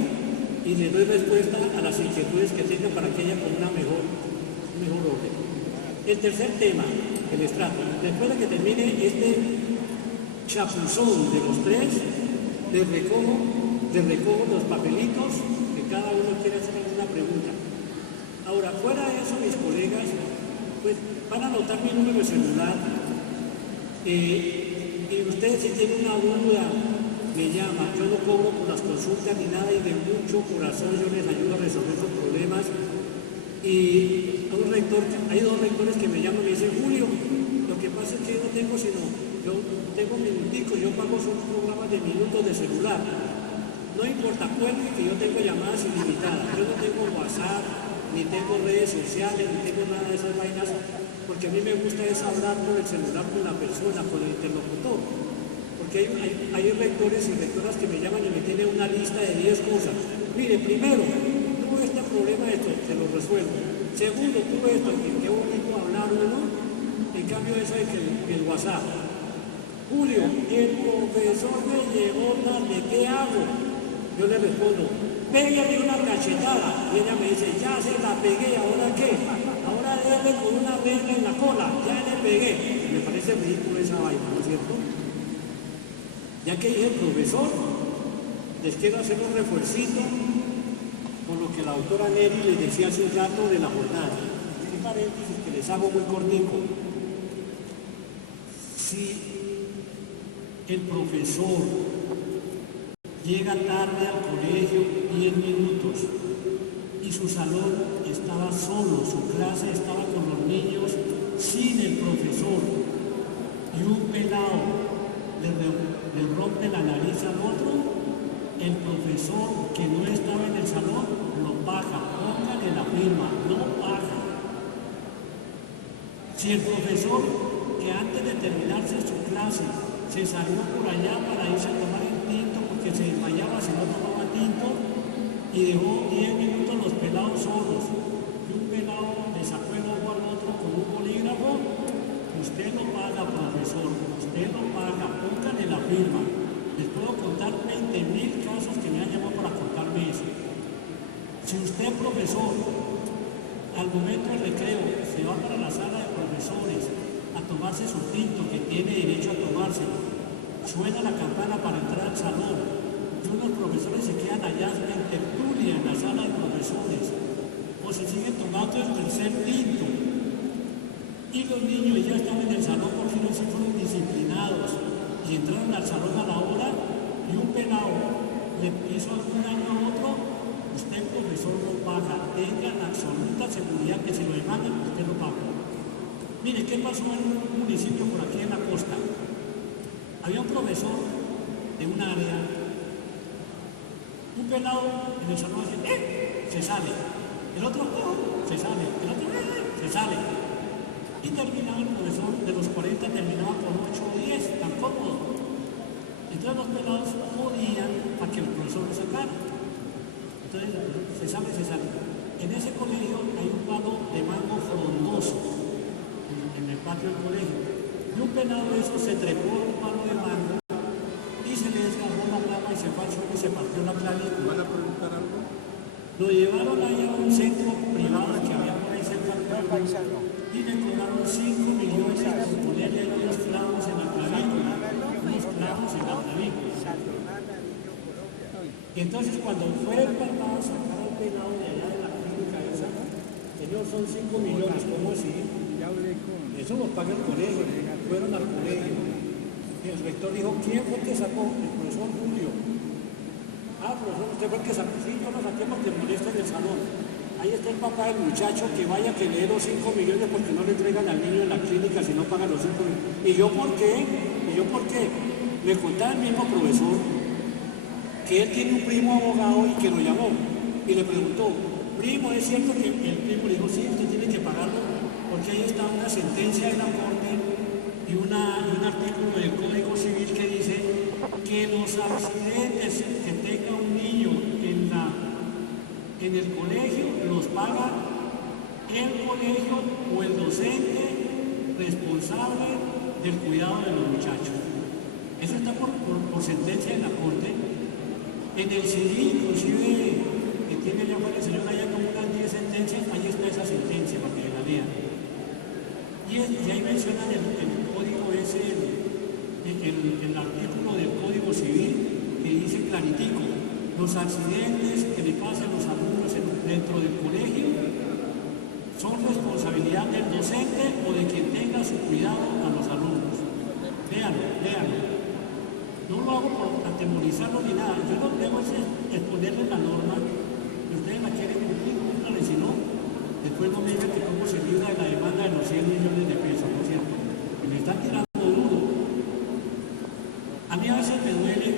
y les doy respuesta a las inquietudes que tengan para que haya como un mejor orden. El tercer tema que les trato, después de que termine este chapuzón de los 3, les recojo los papelitos que cada uno quiere hacer alguna pregunta. Ahora, fuera de eso, mis colegas, pues van a anotar mi número de celular y ustedes si tienen una duda, me llaman. Yo no cobro por las consultas ni nada y de mucho corazón yo les ayudo a resolver sus problemas. Y hay 2 rectores que me llaman y me dicen, Julio, lo que pasa es que yo no tengo yo tengo minuticos, yo pago sus programas de minutos de celular. No importa, cuelgue que yo tengo llamadas ilimitadas. Yo no tengo WhatsApp, ni tengo redes sociales, ni tengo nada de esas vainas, porque a mí me gusta es hablar por el celular con la persona, con el interlocutor. Porque hay rectores y rectoras que me llaman y me tienen una lista de 10 cosas. Mire, primero, tuve este problema, esto, se lo resuelvo. Segundo, tuve esto, que qué bonito hablar uno. En cambio, eso es que el WhatsApp. Julio, el profesor me llegó tarde, ¿qué hago? Yo le respondo, pégale una cachetada. Y ella me dice, ya se la pegué, ¿ahora qué? Ahora debe con una regla en la cola, ya le pegué. Me parece ridículo esa vaina, ¿no es cierto? Ya que dije profesor, les quiero hacer un refuercito con lo que la doctora Neri les decía hace un rato de la jornada. Un paréntesis que les hago muy cortico. Si el profesor llega tarde al colegio 10 minutos y su salón estaba solo, su clase estaba con los niños sin el profesor y un pelado le rompe la nariz al otro, el profesor que no estaba en el salón lo paga, póngale la firma, no paga. Si el profesor que antes de terminarse su clase se salió por allá para irse a tomar el tinto porque se desmayaba si no tomaba tinto y dejó 10 minutos los pelados solos y un pelado le sacó el ojo al otro con un bolígrafo, usted lo paga, profesor, usted lo paga, póngale la firma. Les puedo contar 20.000 casos que me han llamado para contarme eso. Si usted, profesor, al momento del recreo se va para la sala de profesores a tomarse su tinto que tiene derecho a tomárselo, suena la campana para entrar al salón y unos profesores se quedan allá en tertulia en la sala de profesores o se siguen tomando el tercer tinto y los niños ya están en el salón porque no se fueron disciplinados y entraron al salón a la hora y un pelado le hizo algún daño a otro, usted, profesor, lo paga, tenga la absoluta seguridad que si lo demandan usted lo paga. Mire, ¿qué pasó en un municipio por aquí en la costa? Había un profesor de un área, un pelado en el salón dice, se sale, el otro, se sale, el otro, se sale. Y terminaba el profesor, de los 40 terminaba con 8 o 10, tan cómodo. Entonces los pelados jodían para que el profesor lo sacara. Entonces, se sale, se sale. En ese colegio hay un palo de mango frondoso, en el patio del colegio. Y un pelado de esos se trepó a un palo de mango y se le desgarró la rama y se fue al suelo y se partió la clavícula. ¿Van a preguntar algo? Lo llevaron ahí a un centro privado que había por ahí cerca del pueblo y le cobraron 5 millones por ponerle unos clavos en la clavícula. Unos clavos en la clavícula. Y entonces cuando fue el papá a sacar al pelado de allá de la clínica esa, señor, son 5 millones, ¿cómo así? Eso lo paga el colegio, fueron al colegio. Y el rector dijo, ¿quién fue el que sacó? El profesor Julio. Ah, profesor, usted fue el que sacó. Sí, yo lo saqué porque molesta en el salón. Ahí está el papá del muchacho que vaya que le dé los 5 millones porque no le entregan al niño en la clínica si no pagan los 5 millones. ¿Y yo por qué? ¿Y yo por qué? Me contaba el mismo profesor que él tiene un primo abogado y que lo llamó y le preguntó, primo, ¿es cierto que el primo le dijo, sí, usted tiene que pagarlo? Porque ahí está una sentencia de la Corte y un artículo del Código Civil que dice que los accidentes que tenga un niño en el colegio los paga el colegio o el docente responsable del cuidado de los muchachos. Eso está por sentencia de la Corte. En el civil, inclusive, que tiene allá afuera el señor, allá como unas 10 sentencias, ahí está esa sentencia para que la lean. Y ahí mencionan el código ese, el artículo del Código Civil que dice claritico, los accidentes que le pasan a los alumnos dentro del colegio son responsabilidad del docente o de quien tenga su cuidado a los alumnos. Léanlo. No lo hago por atemorizarlo ni nada, yo lo que hago es exponerles la norma y ustedes la quieren cumplir, cúmplale, si no, después no me digan que cómo se libra de la demanda de los 100 millones de pesos, ¿no es cierto? Que me están tirando duro. A mí a veces me duele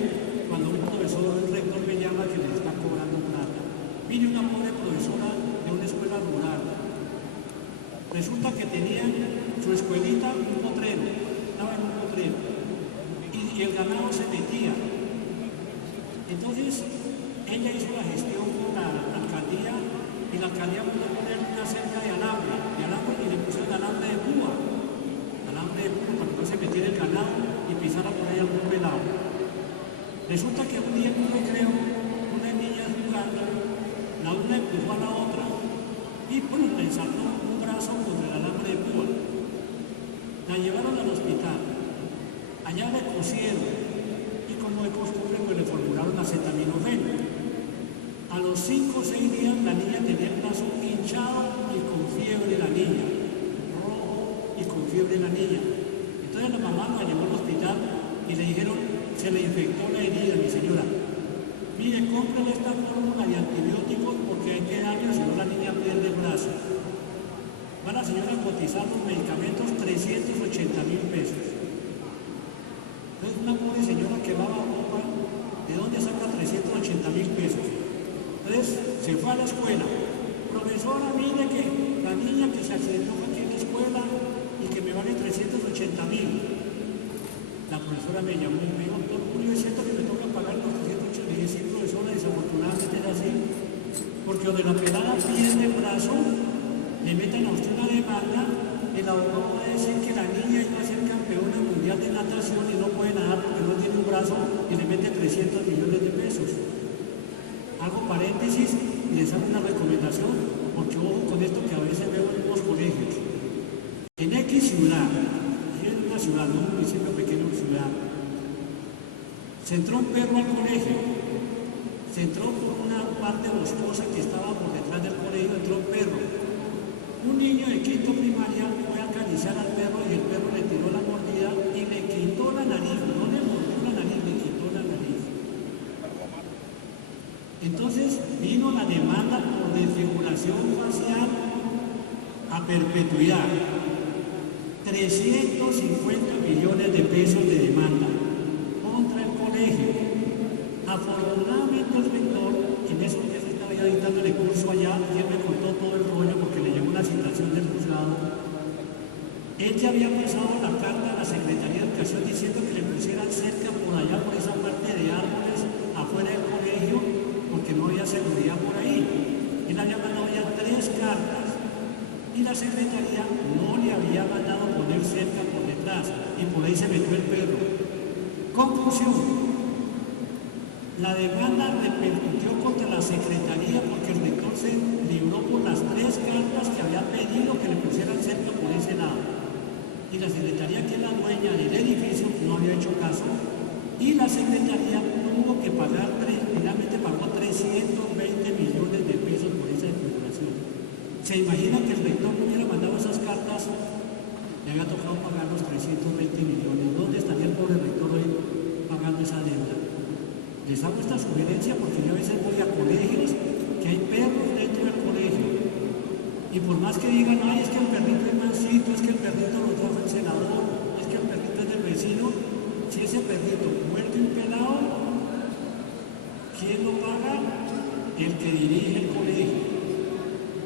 cuando un profesor o un rector me llama que les está cobrando plata. Vine una pobre profesora de una escuela rural. Resulta que tenía su escuelita un potrero, estaba en un potrero. Y el ganado se metía. Entonces, ella hizo la gestión con la alcaldía y la alcaldía pudo poner una cerca de alambre y le puso el alambre de púa para que no se metiera el ganado y pisara por ahí algún pelado. Resulta que un día en un recreo, unas niñas jugando, la una empujó a la otra y ¡pum! Le ensartó un brazo contra el alambre de púa. La llevaron al hospital. Allá le cosieron y como de costumbre, pues le formularon acetaminofén. A los 5 o 6 días la niña tenía el brazo hinchado y con fiebre la niña, rojo y con fiebre la niña. Entonces la mamá la llevó al hospital y le dijeron, se le infectó la herida, mi señora. Mire, cómprele esta fórmula de antibióticos porque hay que darle, si no la niña pierde el brazo. Va la señora a cotizar los medicamentos 380.000 pesos. Entonces una pobre señora que va a Europa, ¿de dónde saca 380.000 pesos? Entonces se fue a la escuela. Profesora, mire que la niña que se accidentó aquí en la escuela y que me vale 380.000. La profesora me llamó y me dijo, doctor Julio, es cierto que me toca pagar los 380. Le dije, sí, profesora, desafortunadamente es así. Porque donde la pelada pierde el brazo, le meten a usted una demanda, el abogado va a decir que la niña iba a ser campeona mundial de natación y no puede nadar porque no tiene un brazo y le mete 300 millones de pesos. Hago paréntesis y les hago una recomendación, porque ojo con esto que a veces veo en unos colegios. En X ciudad, en una ciudad, no un municipio pequeño, ciudad, se entró un perro al colegio, se entró por una parte boscosa que estaba por detrás del colegio, entró un perro. Un niño de quinto primaria fue a acariciar al perro y el perro le tiró la mordida y le quitó la nariz, no le mordió la nariz, le quitó la nariz. Entonces vino la demanda por desfiguración facial a perpetuidad. 350 millones de pesos de demanda contra el colegio. Afortunadamente el rector, en esos días estaba ya dictando el curso allá, y él me contó todo el rollo porque le llegó una citación del juzgado. Él ya había pasado la carta a la Secretaría de Educación diciendo que le pusieran cerca por allá, por esa parte de árboles, afuera del colegio, porque no había seguridad por ahí. Él había mandado ya 3 cartas y la Secretaría no le había mandado poner cerca por detrás y por ahí se metió el perro. Conclusión. La demanda repercutió contra la Secretaría porque el rector se libró por las 3 cartas que había pedido que le pusieran cerca por ese lado. Y la Secretaría, que es la dueña del edificio, no había hecho caso. Y la Secretaría tuvo que pagar, finalmente pagó 320 millones de pesos por esa desfiguración. ¿Se imagina que el rector no hubiera mandado esas cartas? Le había tocado pagar los 320 millones. ¿Dónde estaría el pobre rector hoy pagando esa deuda? Les hago esta sugerencia porque yo a veces voy a colegios que hay perros dentro del colegio. Y por más que digan, ay, es que el perrito es mansito, es que el perrito lo trajo el senador, es que el perrito es del vecino, si ese perrito muerde un pelado, ¿quién lo paga? El que dirige el colegio.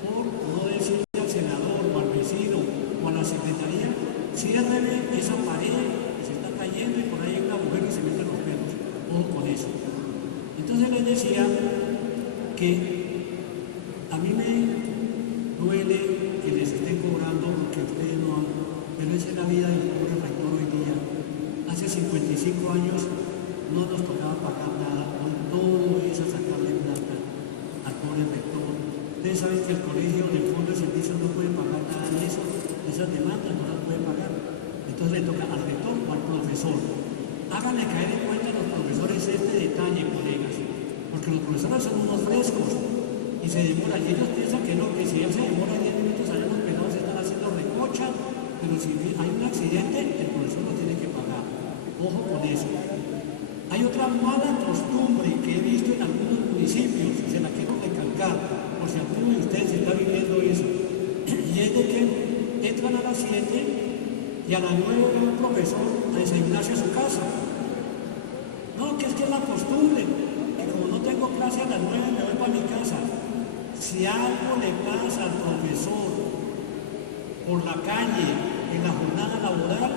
Por no decirle al senador o al vecino o a la secretaría, ciérrele esa pared que se está cayendo y por ahí hay una mujer que se mete a los perros. Ojo con eso. Entonces les decía que a mí me duele que les estén cobrando lo que ustedes no han, pero esa es la vida del pobre rector hoy día. Hace 55 años no nos tocaba pagar nada, hoy todo es a sacarle plata al pobre rector. Ustedes saben que el colegio del Fondo de Servicios no puede pagar nada de eso, esas demandas no las puede pagar. Entonces le toca al rector o al profesor. Háganle caer en cuenta a los profesores este detalle, colegas, porque los profesores son unos frescos y se demoran. Y ellos piensan que no, que si ya se demora 10 minutos, allá los pelados están haciendo recocha, pero si hay un accidente, el profesor lo tiene que pagar. Ojo con eso. Hay otra mala costumbre que he visto en algunos municipios, y se la quiero recalcar, por si alguno de ustedes está viviendo eso, y es de que entran a las 7 y a las 9 va un profesor a desayunarse a su casa. No, que es la costumbre, que como no tengo clase a las 9 me voy para mi casa. Si algo le pasa al profesor por la calle en la jornada laboral,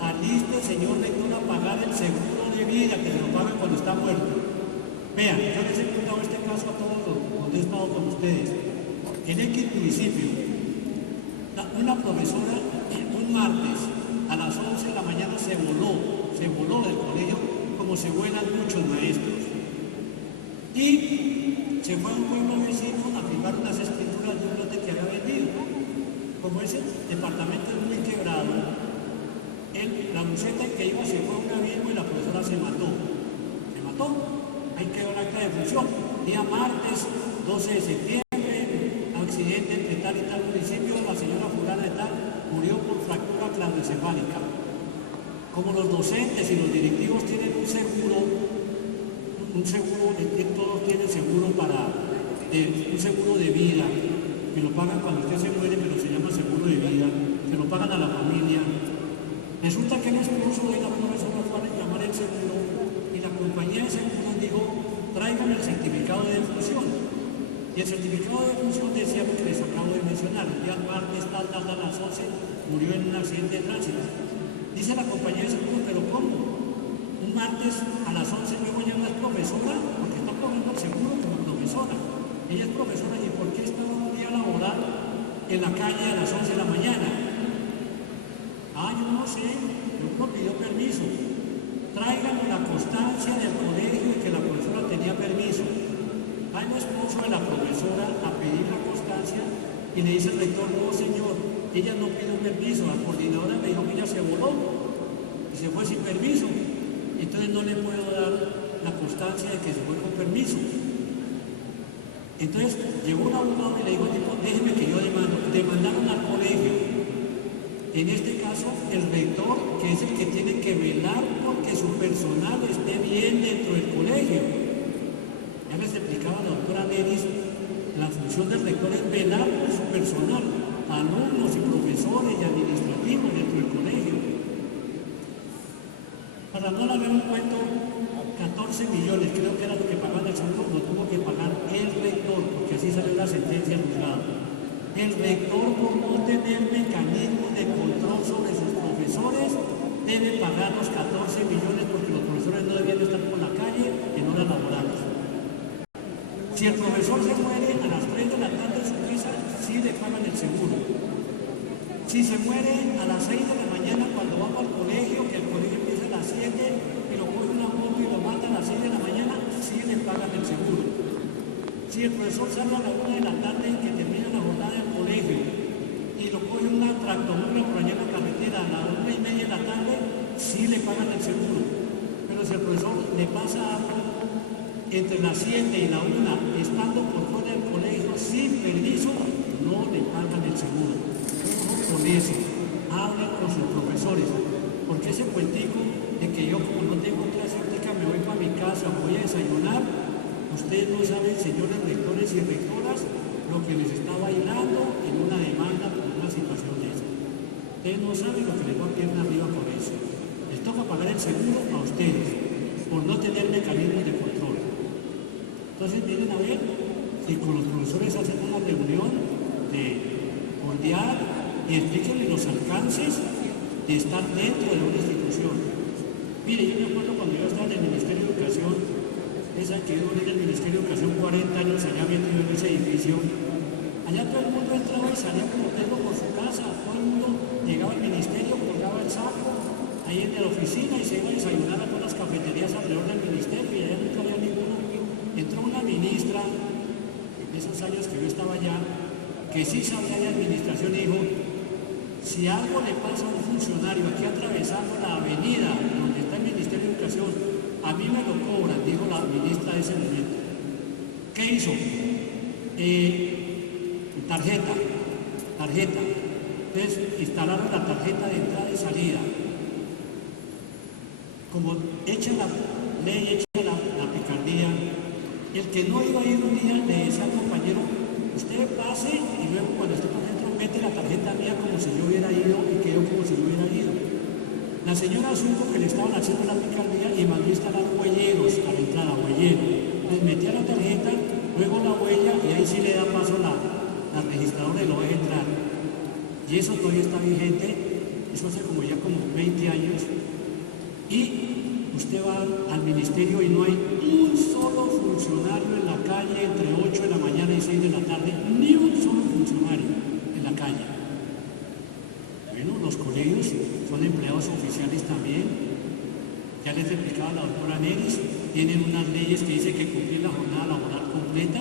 aliste, señor rector, a pagar el seguro de vida, que se lo pagan cuando está muerto. Vean, yo les he contado este caso a todos los donde he estado con ustedes. En X municipio, una profesora un martes a las 11 de la mañana se voló del colegio como se vuelan muchos maestros. Y se fue a un pueblo vecino a firmar unas escrituras de un lote que había vendido. Como ese departamento es muy quebrado, la buceta en que iba se fue a un abismo y la profesora se mató. votó, ahí quedó el acta de función. Día martes 12 de septiembre, accidente entre tal y tal municipio, la señora fulana de tal murió por fractura craneoencefálica. Como los docentes y los directivos tienen un seguro, todos tienen seguro un seguro de vida, que lo pagan cuando usted se muere, pero se llama seguro de vida, que lo pagan a la familia. Resulta que el esposo de la profesora fue a reclamar el seguro y la compañía de seguros dijo, traigan el certificado de defunción. Y el certificado de defunción decía lo que les acabo de mencionar, el día martes a las 11 murió en un accidente de tránsito. Dice la compañía de seguros, pero ¿cómo? Un martes a las 11 luego ya no es profesora, porque está cobrando el seguro como profesora. Ella es profesora, ¿y por qué está un día laboral en la calle a las 11 de la mañana? Yo no sé, no pidió permiso. Tráiganos la constancia del colegio y que la profesora tenía permiso. Va el esposo de la profesora a pedir la constancia y le dice al rector, no señor, ella no pidió permiso, la coordinadora me dijo que ella se voló y se fue sin permiso, entonces no le puedo dar la constancia de que se fue con permiso. Entonces llegó un abogado y le dijo, déjeme que yo demandaron al colegio. En este caso, el rector, que es el que tiene que velar porque su personal esté bien dentro del colegio. Ya les explicaba a la doctora Neris, la función del rector es velar por su personal, alumnos y profesores y administrativos dentro del colegio. Para no alargar un cuento, 14 millones, creo que era lo que pagaba el seguro, lo tuvo que pagar el rector, porque así salió la sentencia al juzgado. El rector, por no tener mecanismos de control sobre sus profesores, debe pagar los 14 millones porque los profesores no debían estar por la calle en horas laborales. Si el profesor se muere a las 3 de la tarde en su casa, sí le pagan el seguro. Si se muere a las 6 de la mañana cuando va al colegio, que el colegio empieza a las 7 y lo coge una moto y lo mata a las 6 de la mañana, sí le pagan el seguro. Si el profesor sale a la 1 de la tarde y que termina la jornada del colegio y lo coge una tractomula por allá en la carretera a la 1:30 de la tarde, sí le pagan el seguro. Pero si el profesor le pasa algo entre las 7 y la 1, estando por fuera del colegio sin permiso, no le pagan el seguro. Por eso, hablen con sus profesores, porque ese cuentico de que yo como no tengo clase óptica me voy para mi casa, voy a desayunar. Ustedes no saben, señores rectores y rectoras, lo que les está bailando en una demanda por una situación de esa. Ustedes no saben lo que les va a pierna arriba por eso. Les toca pagar el seguro a ustedes, por no tener mecanismos de control. Entonces vienen a ver si con los profesores hacen una reunión de bordear y explíquenle los alcances de estar dentro de una institución. Mire, yo me acuerdo cuando yo estaba en el Ministerio de Educación, esa que yo en el Ministerio de Educación 40 años allá metido en ese edificio, allá todo el mundo entraba y salía como tengo por su casa, todo el mundo llegaba al ministerio, colgaba el saco ahí en la oficina y se iba a desayunar a todas las cafeterías alrededor del ministerio y allá nunca había ninguno. Entró una ministra, en esos años que yo estaba allá, que sí sabía de administración y dijo, si algo le pasa a un funcionario aquí atravesando la avenida donde está el Ministerio de Educación, a mí me lo cobran, dijo la ministra de ese momento. ¿Qué hizo? Tarjeta. Entonces instalaron la tarjeta de entrada y salida. Como echa la ley, echa la picardía, el que no iba a ir un día le decía al compañero, usted pase y luego cuando esté por dentro mete la tarjeta mía como si yo hubiera ido y quedó como si yo hubiera ido. La señora supo que le estaban haciendo la picardía y mandó instalar huelleros a la entrada, les metía la tarjeta, luego la huella y ahí sí le da paso la registradora y lo deja entrar. Y eso todavía está vigente, eso hace como 20 años. Y usted va al ministerio y no hay un solo funcionario en la calle entre 8 de la mañana y 6 de la tarde, ni un solo funcionario en la calle. Bueno, los colegios son empleados oficiales también. Ya les explicaba la doctora Neris, tienen unas leyes que dicen que cumplir la jornada laboral completa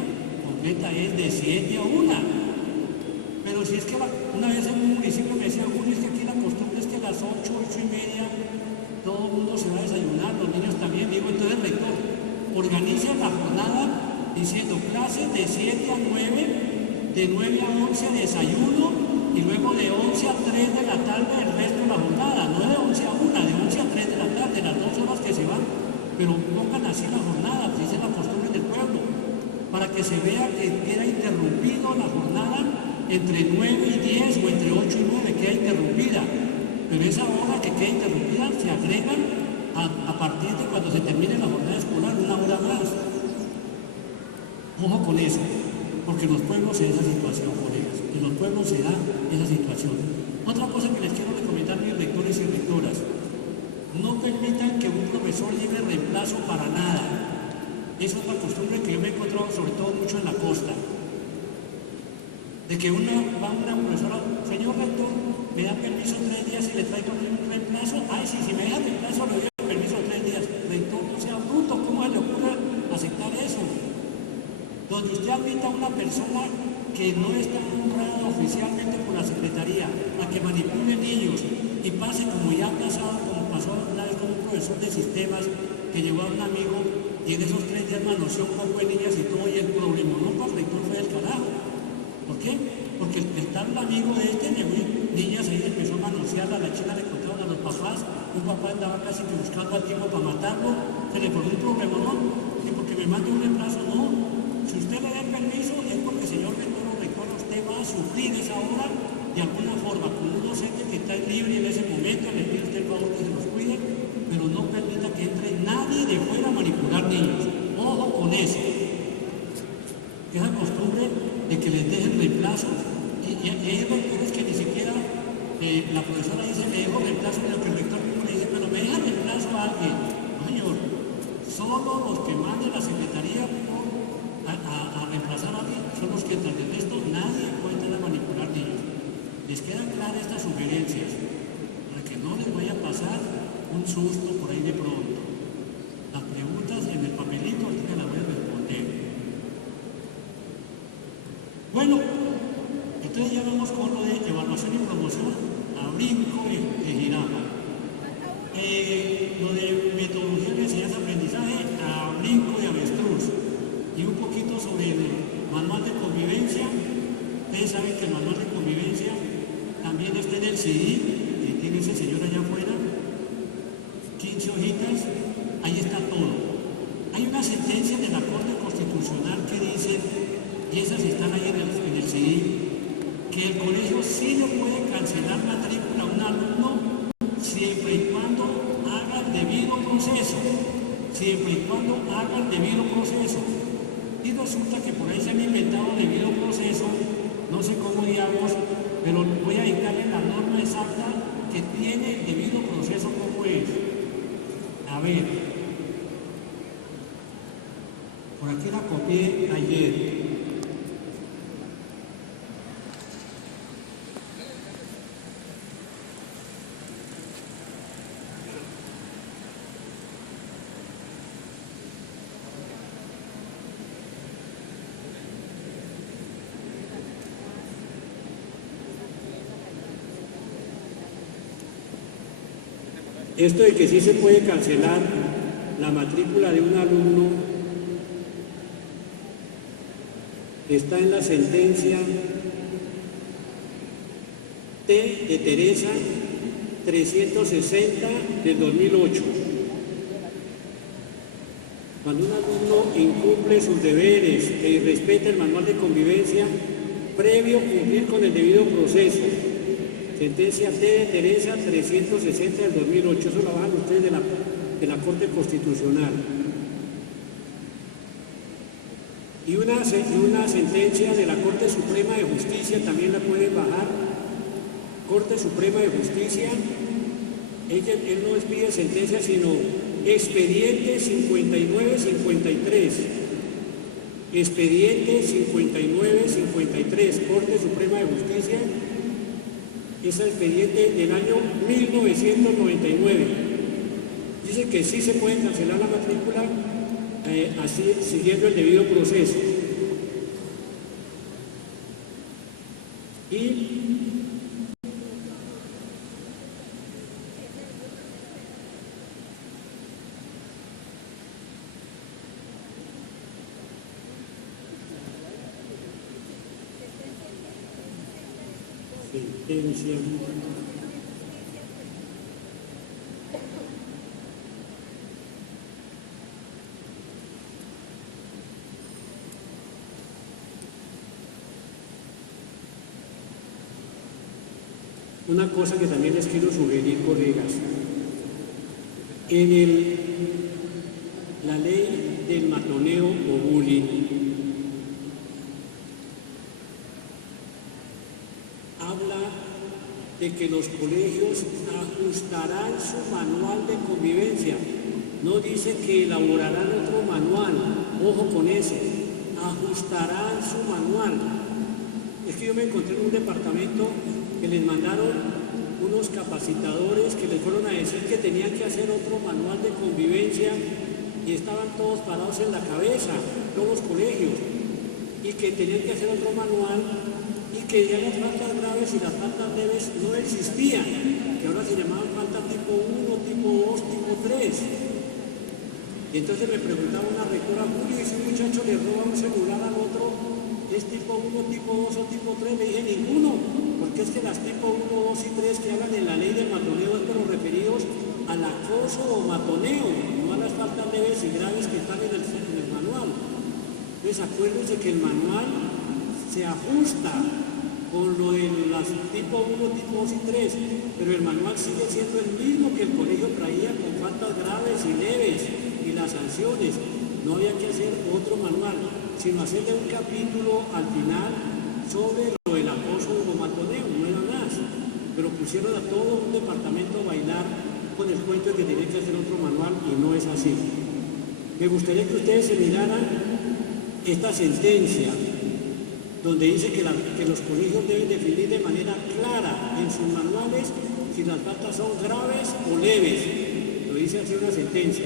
es de 7 a 1. Pero si es que una vez en un municipio me decía, Julio, es que aquí la costumbre es que a las 8:30, todo el mundo se va a desayunar, los niños también. Digo, entonces rector, organicen la jornada diciendo clases de 7 a 9, de 9 a 11 desayuno y luego de 11 a 3 de la tarde el resto de la jornada, no de 11 a 1, de 11 a 3 de la tarde, las 2 horas que se van, pero pongan así la jornada, pues esa es la costumbre del pueblo, para que se vea que queda interrumpido la jornada entre 9 y 10 o entre 8 y 9 queda interrumpida, pero esa hora que queda interrumpida se agregan a partir de cuando se termine la jornada escolar, una hora más. Ojo con eso, porque en los pueblos se da esa situación, colegas, en los pueblos se da esa situación. Otra cosa que les quiero recomendar, mis rectores y rectoras, no permitan que un profesor lleve reemplazo para nada. Esa es la costumbre que yo me he encontrado sobre todo mucho en la costa. De que una profesora, señor rector, me da permiso 3 días y le traigo un reemplazo. Ay, sí, si me deja reemplazo, le doy permiso 3 días. Rector, no sea bruto, ¿cómo se le ocurre aceptar eso? Donde usted admita a una persona que no está honrada oficialmente por la secretaría, a que manipule niños y pase como ya ha pasado, como pasó una vez con un profesor de sistemas que llevó a un amigo y en esos 3 días manoseó un poco de niñas y todo, y el problema no para el rector fue del carajo. ¿Por qué? Porque el tal amigo de este niñas ahí empezó a manosearla, a la chica le contaron a los papás, un papá andaba casi que buscando al tipo para matarlo, se le formó un problema, ¿no? Y porque me mande un reemplazo, no. Si usted le da el permiso es porque, señor rector o rectora, usted va a suplir esa hora de alguna forma, con un docente que está libre en ese momento, le pide usted el favor que se los cuide, pero no permita que entre nadie de fuera a manipular niños. Ojo con eso. Esa costumbre de que les dejen reemplazo, y hay rectores que ni siquiera la profesora dice, me dejo reemplazo, pero que el rector mismo le dice, pero me deja reemplazo a alguien. No, señor, solo los que mande la secretaría a reemplazar a alguien son los que tras el resto nadie puede entrar a manipular niños. Les quedan claras estas sugerencias para que no les vaya a pasar un susto por ahí de pronto. Las preguntas en el papelito ahorita las voy a responder. Bueno, entonces ya vamos con lo de evaluación y promoción a brinco de jirafa. Lo de metodología de enseñanza-aprendizaje a brinco de avestruz. Y un poquito sobre el manual de convivencia. Ustedes saben que el manual de convivencia también está en el CD, que tiene ese señor allá afuera, 15 hojitas, ahí está todo. Hay una sentencia de la Corte Constitucional que dice, y esas están ahí en el CD, que el colegio sí le puede cancelar matrícula a un alumno siempre y cuando haga el debido proceso. Siempre y cuando haga el debido proceso. Y resulta que por ahí se han inventado debido proceso, no sé cómo diablos, pero voy a dictarle la norma exacta que tiene debido proceso como es. A ver, por aquí la copié ayer. Esto de que sí se puede cancelar la matrícula de un alumno está en la sentencia T de Teresa 360 del 2008. Cuando un alumno incumple sus deberes e irrespeta el manual de convivencia previo cumplir con el debido proceso. Sentencia T de Teresa 360 del 2008, eso lo bajan ustedes de la Corte Constitucional. Y una sentencia de la Corte Suprema de Justicia también la pueden bajar. Corte Suprema de Justicia, él no pide sentencia, sino expediente 5953. Expediente 5953, Corte Suprema de Justicia. Es el expediente del año 1999. Dice que sí se puede cancelar la matrícula así siguiendo el debido proceso. Y sentencia. Una cosa que también les quiero sugerir, colegas, en la ley del matoneo o bullying, habla de que los colegios ajustarán su manual de convivencia. No dice que elaborarán otro manual, ojo con eso, ajustarán su manual. Es que yo me encontré en un departamento que les mandaron unos capacitadores que les fueron a decir que tenían que hacer otro manual de convivencia y estaban todos parados en la cabeza, todos los colegios, y que tenían que hacer otro manual y que ya las faltas graves y las faltas leves no existían, que ahora se llamaban faltas tipo 1, tipo 2, tipo 3. Y entonces me preguntaba una rectora, Julio, ¿y si un muchacho le roba un celular al otro? ¿Es tipo 1, tipo 2 o tipo 3? Le dije ninguno, porque es que las tipo 1, 2 y 3 que hablan en la ley del matoneo es pero referidos al acoso o matoneo, no a las faltas leves y graves que están en el manual. Entonces acuérdense que el manual se ajusta con lo de las tipo 1, tipo 2 y 3, pero el manual sigue siendo el mismo que el colegio traía con faltas graves y leves y las sanciones. No había que hacer otro manual, sino hacerle un capítulo al final sobre lo del acoso o matoneo, no era más. Pero pusieron a todo un departamento a bailar con el cuento de que tenía que hacer otro manual y no es así. Me gustaría que ustedes se miraran esta sentencia, donde dice que los colegios deben definir de manera clara en sus manuales si las faltas son graves o leves. Lo dice así una sentencia.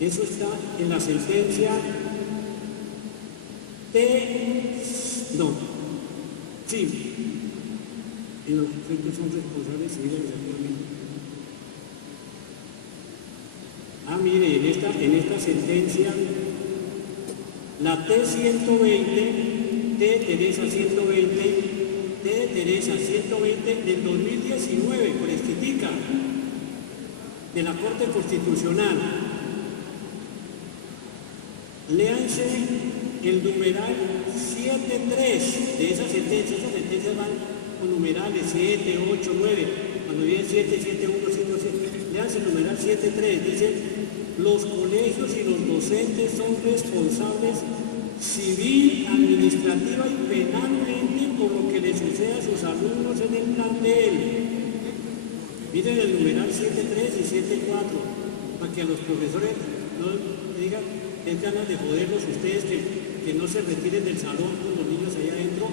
Eso está en la sentencia y los sujetos son responsables civiles actualmente. Mire, en esta sentencia, la T120, T Teresa 120, T Teresa 120 del 2019, fresquitica, de la Corte Constitucional. Léanse el numeral 7.3 de esa sentencia. Esas sentencias van con numerales 7, 8, 9. Cuando vienen 7, 7, 1, 5, 7. Léanse el numeral 7.3. Dice, los colegios y los docentes son responsables civil, administrativa y penalmente por lo que les suceda a sus alumnos en el plantel. Miren el numeral 7.3 y 7.4 para que a los profesores no digan es ganas de joderlos ustedes que no se retiren del salón con los niños allá adentro.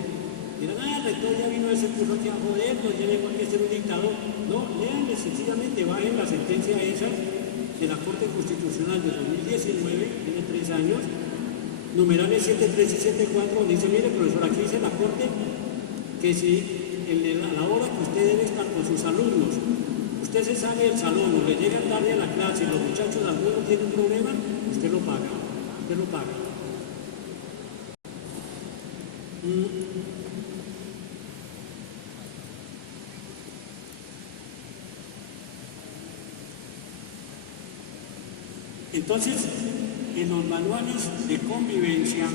Dirán, el rector ya vino ese curso aquí a jodernos, ya vengo aquí a ser un dictador. No, leanle sencillamente, bajen la sentencia esa de la Corte Constitucional de 2019, tiene 3 años, numerales 7.3 y 7.4, dice, mire profesor, aquí dice la Corte que si a la hora que usted debe estar con sus alumnos, usted se sale del salón o le llega tarde a la clase y los muchachos algunos tienen un problema, usted lo paga. Usted lo paga. Entonces, en los manuales de convivencia,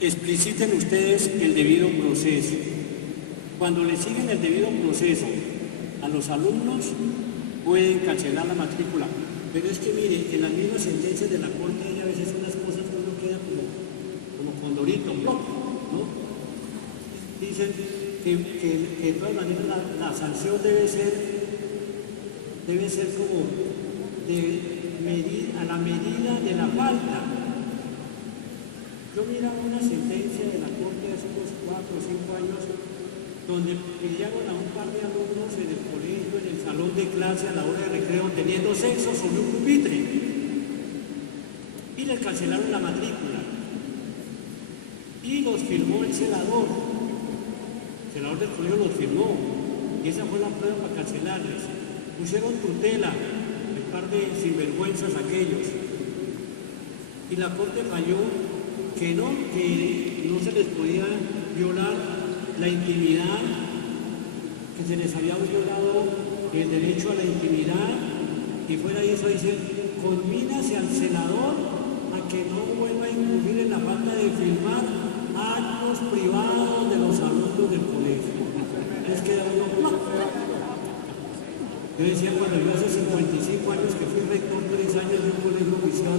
expliciten ustedes el debido proceso. Cuando le siguen el debido proceso a los alumnos, pueden cancelar la matrícula. Pero es que mire, en las mismas sentencias de la Corte hay a veces unas cosas que uno queda como condorito, ¿no? Dicen que de todas maneras la sanción debe ser como a la medida de la falta. Yo miraba una sentencia de la Corte hace unos 4 o 5 años donde pillaron a un par de alumnos en el colegio, en el salón de clase a la hora de recreo, teniendo sexo sobre un pupitre. Y les cancelaron la matrícula. Y los firmó el celador. El celador del colegio los firmó. Y esa fue la prueba para cancelarles. Pusieron tutela, el par de sinvergüenzas aquellos. Y la Corte falló que no se les podía violar la intimidad, que se les había violado el derecho a la intimidad, y fuera de eso dice, conmínase al celador a que no vuelva a incurrir en la falta de filmar actos privados de los alumnos del colegio. Es que yo decía, cuando yo hace 55 años que fui rector 3 años de un colegio oficial,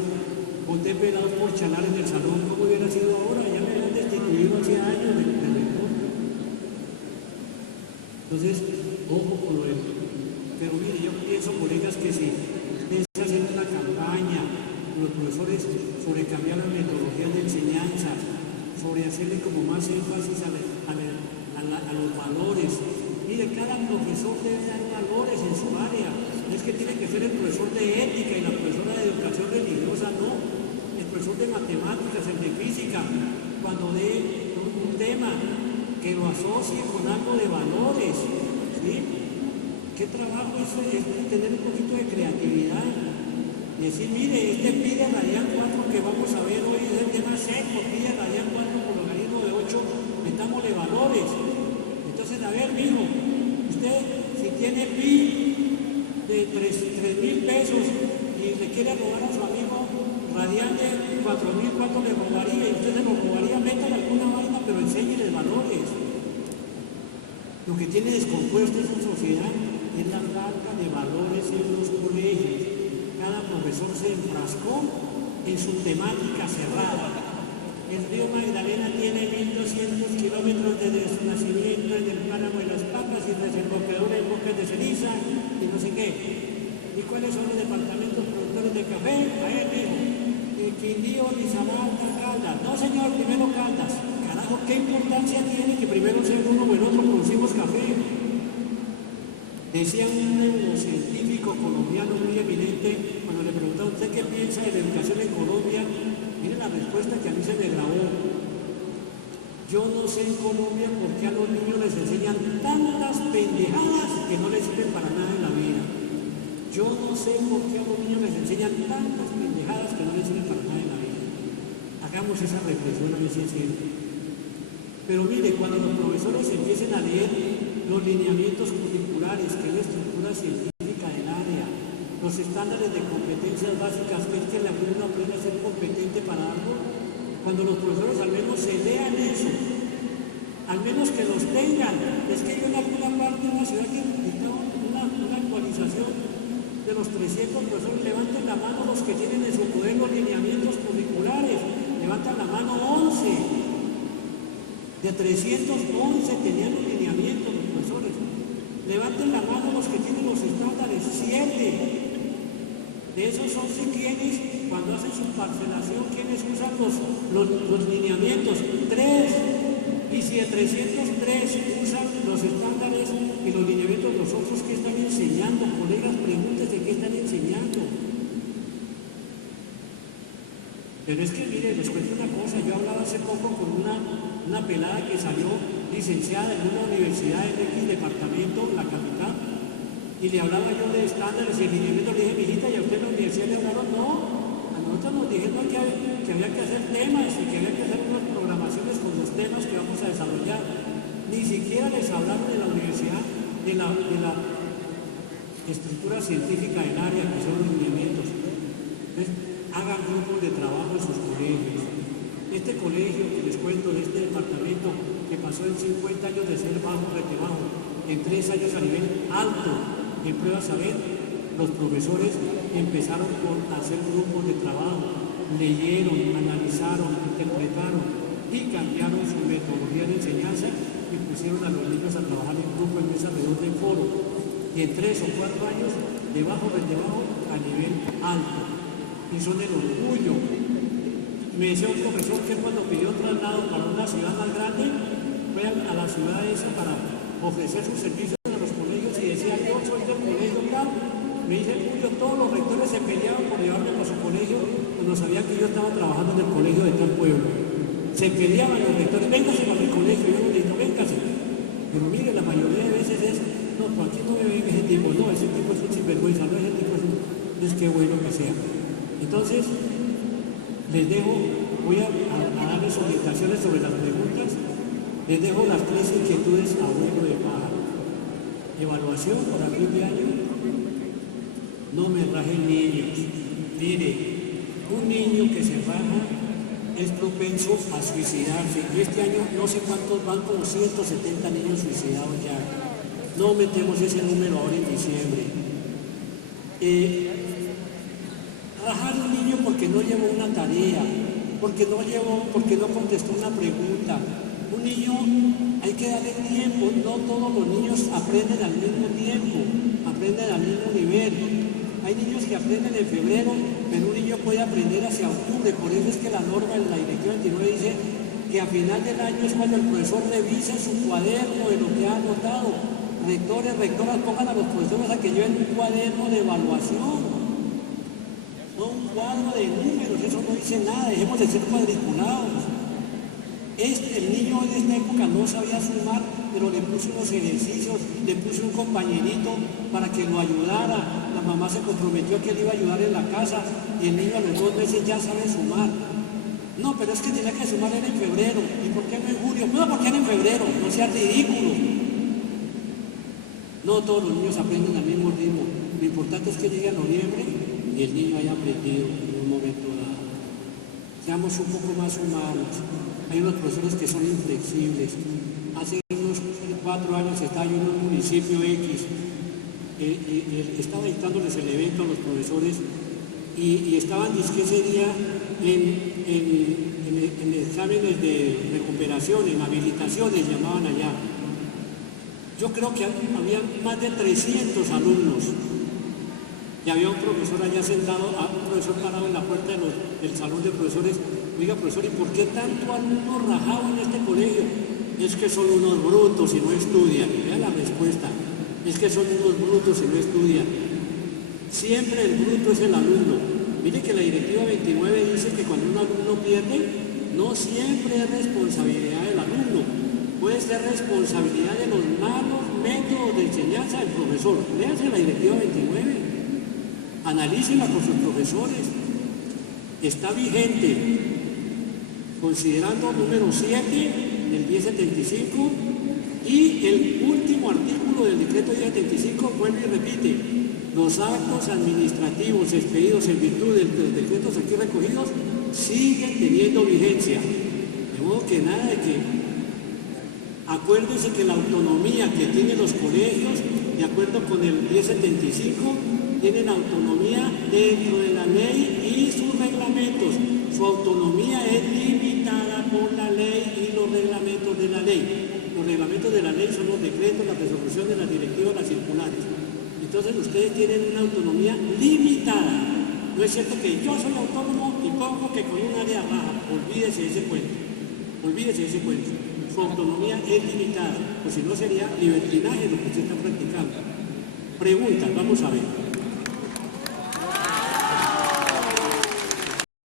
boté pelados por chalar en el salón, ¿cómo hubiera sido ahora? Ya me habían destituido hace años de rector. Entonces, ojo con lo de... Pero mire, yo pienso, colegas, que si ustedes hacen una campaña, los profesores, sobre cambiar las metodologías de enseñanza, sobre hacerle como más énfasis a los valores. Mire, cada profesor debe dar valores en su área. No es que tiene que ser el profesor de ética y la profesora de educación religiosa, no. El profesor de matemáticas, el de física, cuando dé un tema, que lo asocie con algo de valores. ¿Sí? ¿Qué trabajo es tener un poquito de creatividad? Decir, mire, este pide radial 4 que vamos a ver hoy es el tema seco, pide radial 4 por logaritmo de 8, metámosle valores. Entonces, a ver, mijo, usted si tiene pi de 3.000 pesos y le quiere robar a su amigo radial de 4.000, ¿cuánto le robaría? Y usted se lo robaría, métale alguna vaina, pero enséñele valores. Lo que tiene descompuesto esta sociedad es la falta de valores en los colegios. Cada profesor se enfrascó en su temática cerrada. El río Magdalena tiene 1.200 kilómetros desde su nacimiento en el páramo de las Papas y desembocadura en Bocas de Ceniza y no sé qué. ¿Y cuáles son los departamentos productores de café? A él dijo, Quindío, Risaralda, Caldas. No, señor, primero Caldas. Carajo, ¿qué importancia tiene que primero sea uno o el otro producimos café? Decía un neurocientífico colombiano muy evidente, cuando le preguntaba, ¿usted qué piensa de la educación en Colombia? Mire la respuesta que a mí se me grabó. Yo no sé en Colombia por qué a los niños les enseñan tantas pendejadas que no les sirven para nada en la vida. Yo no sé por qué a los niños les enseñan tantas pendejadas que no les sirven para nada en la vida. Hagamos esa reflexión a ver si es cierto. Pero mire, cuando los profesores empiecen a leer los lineamientos curriculares, que es la estructura científica del área, los estándares de competencias básicas, que es que la alumno aprende a ser competente para algo, cuando los profesores al menos se lean eso, al menos que los tengan. Es que yo en alguna parte de una ciudad que necesitaba una actualización de los 300 profesores, levanten la mano los que tienen en su poder los lineamientos curriculares, levantan la mano 11. De 311 tenían los lineamientos los profesores. Levanten la mano los que tienen los estándares, 7. De esos 11, ¿quiénes, cuando hacen su parcelación, quiénes usan los lineamientos? 3. Y si de 303 usan los estándares y los lineamientos, los otros, ¿qué están enseñando? Colegas, pregúntense qué están enseñando. Pero es que, mire, les cuento una cosa. Yo hablaba hace poco con una pelada que salió licenciada en una universidad en X departamento, la capital, y le hablaba yo de estándares y lineamientos. Le dije, mijita, ¿y a usted en la universidad le hablaron? No, a nosotros nos dijeron que había que hacer temas y que había que hacer unas programaciones con los temas que vamos a desarrollar. Ni siquiera les hablaron de la universidad, de la estructura científica del área, que son los lineamientos. Entonces, hagan grupos de trabajo en sus colegios. Este colegio que les cuento de este departamento, que pasó en 50 años de ser bajo, rete bajo, en 3 años a nivel alto, en pruebas a ver, los profesores empezaron por hacer grupos de trabajo, leyeron, analizaron, interpretaron y cambiaron su metodología de enseñanza y pusieron a los niños a trabajar en grupo, en mesas redondas, en foro. Y en 3 o 4 años, de bajo, rete bajo, a nivel alto. Y son el orgullo. Me decía un profesor que cuando pidió traslado para una ciudad más grande, fue a la ciudad esa para ofrecer sus servicios a los colegios y decía, yo soy del colegio tal. Me dice Julio, todos los rectores se peleaban por llevarme para su colegio cuando sabían que yo estaba trabajando en el colegio de tal pueblo. Se peleaban los rectores, véngase para mi colegio, yo les digo, véngase. Pero mire, la mayoría de veces es, no, por aquí no me ven ese tipo, no, ese tipo es un sinvergüenza, no, ese tipo es que bueno que sea. Entonces, les dejo voy a darles orientaciones sobre las preguntas. Les dejo las 3 inquietudes a vuelo de pájaro. Evaluación para fin de año. No me rajen niños. Mire, un niño que se raja es propenso a suicidarse. Y este año no sé cuántos van, como 170 niños suicidados ya. No metemos ese número ahora en diciembre. Rajar a un niño porque no llevó una tarea, porque no contestó una pregunta. Un niño hay que darle tiempo, no todos los niños aprenden al mismo tiempo, aprenden al mismo nivel. Hay niños que aprenden en febrero, pero un niño puede aprender hacia octubre. Por eso es que la norma en la Directiva 29 dice que a final del año es cuando el profesor revise su cuaderno de lo que ha anotado. Rectores, rectoras, pongan a los profesores a que lleven un cuaderno de evaluación, no un cuadro de números, eso no dice nada, dejemos de ser cuadriculados. El niño en esta época no sabía sumar, pero le puse unos ejercicios, le puse un compañerito para que lo ayudara. La mamá se comprometió que le iba a ayudar en la casa y el niño a los 2 meses ya sabe sumar. No, pero es que tenía que sumar en febrero. ¿Y por qué no en julio? No, porque era en febrero, no sea ridículo. No todos los niños aprenden al mismo ritmo. Lo importante es que llegue a noviembre y el niño haya aprendido en un momento dado. Seamos un poco más humanos. Hay unos profesores que son inflexibles. Hace unos 4 años estaba yo en un municipio X, estaba dictándoles el evento a los profesores y estaban ese día en exámenes de recuperación, en habilitaciones llamaban allá. Yo creo que había más de 300 alumnos y había un profesor allá sentado, un profesor parado en la puerta del salón de profesores. Oiga, profesor, ¿y por qué tanto alumno rajado en este colegio? Es que son unos brutos y no estudian. Vea la respuesta. Es que son unos brutos y no estudian. Siempre el bruto es el alumno. Mire que la Directiva 29 dice que cuando un alumno pierde, no siempre es responsabilidad del alumno. Puede ser responsabilidad de los malos métodos de enseñanza del profesor. Léanse la Directiva 29. Analícenla con sus profesores. Está vigente. Considerando número 7 del 1075 y el último artículo del decreto 1075 vuelve y repite: los actos administrativos expedidos en virtud de los decretos aquí recogidos siguen teniendo vigencia. De modo que nada de que acuérdense que la autonomía que tienen los colegios, de acuerdo con el 1075, tienen autonomía dentro de la ley y sus reglamentos. Su autonomía es limitada por la ley y los reglamentos de la ley. Los reglamentos de la ley son los decretos, las resoluciones, las directivas, las circulares. Entonces ustedes tienen una autonomía limitada. No es cierto que yo soy autónomo y pongo que con un área baja. Olvídese de ese cuento. Olvídese de ese cuento. Su autonomía es limitada, pues si no sería libertinaje lo que usted está practicando. Preguntas, vamos a ver.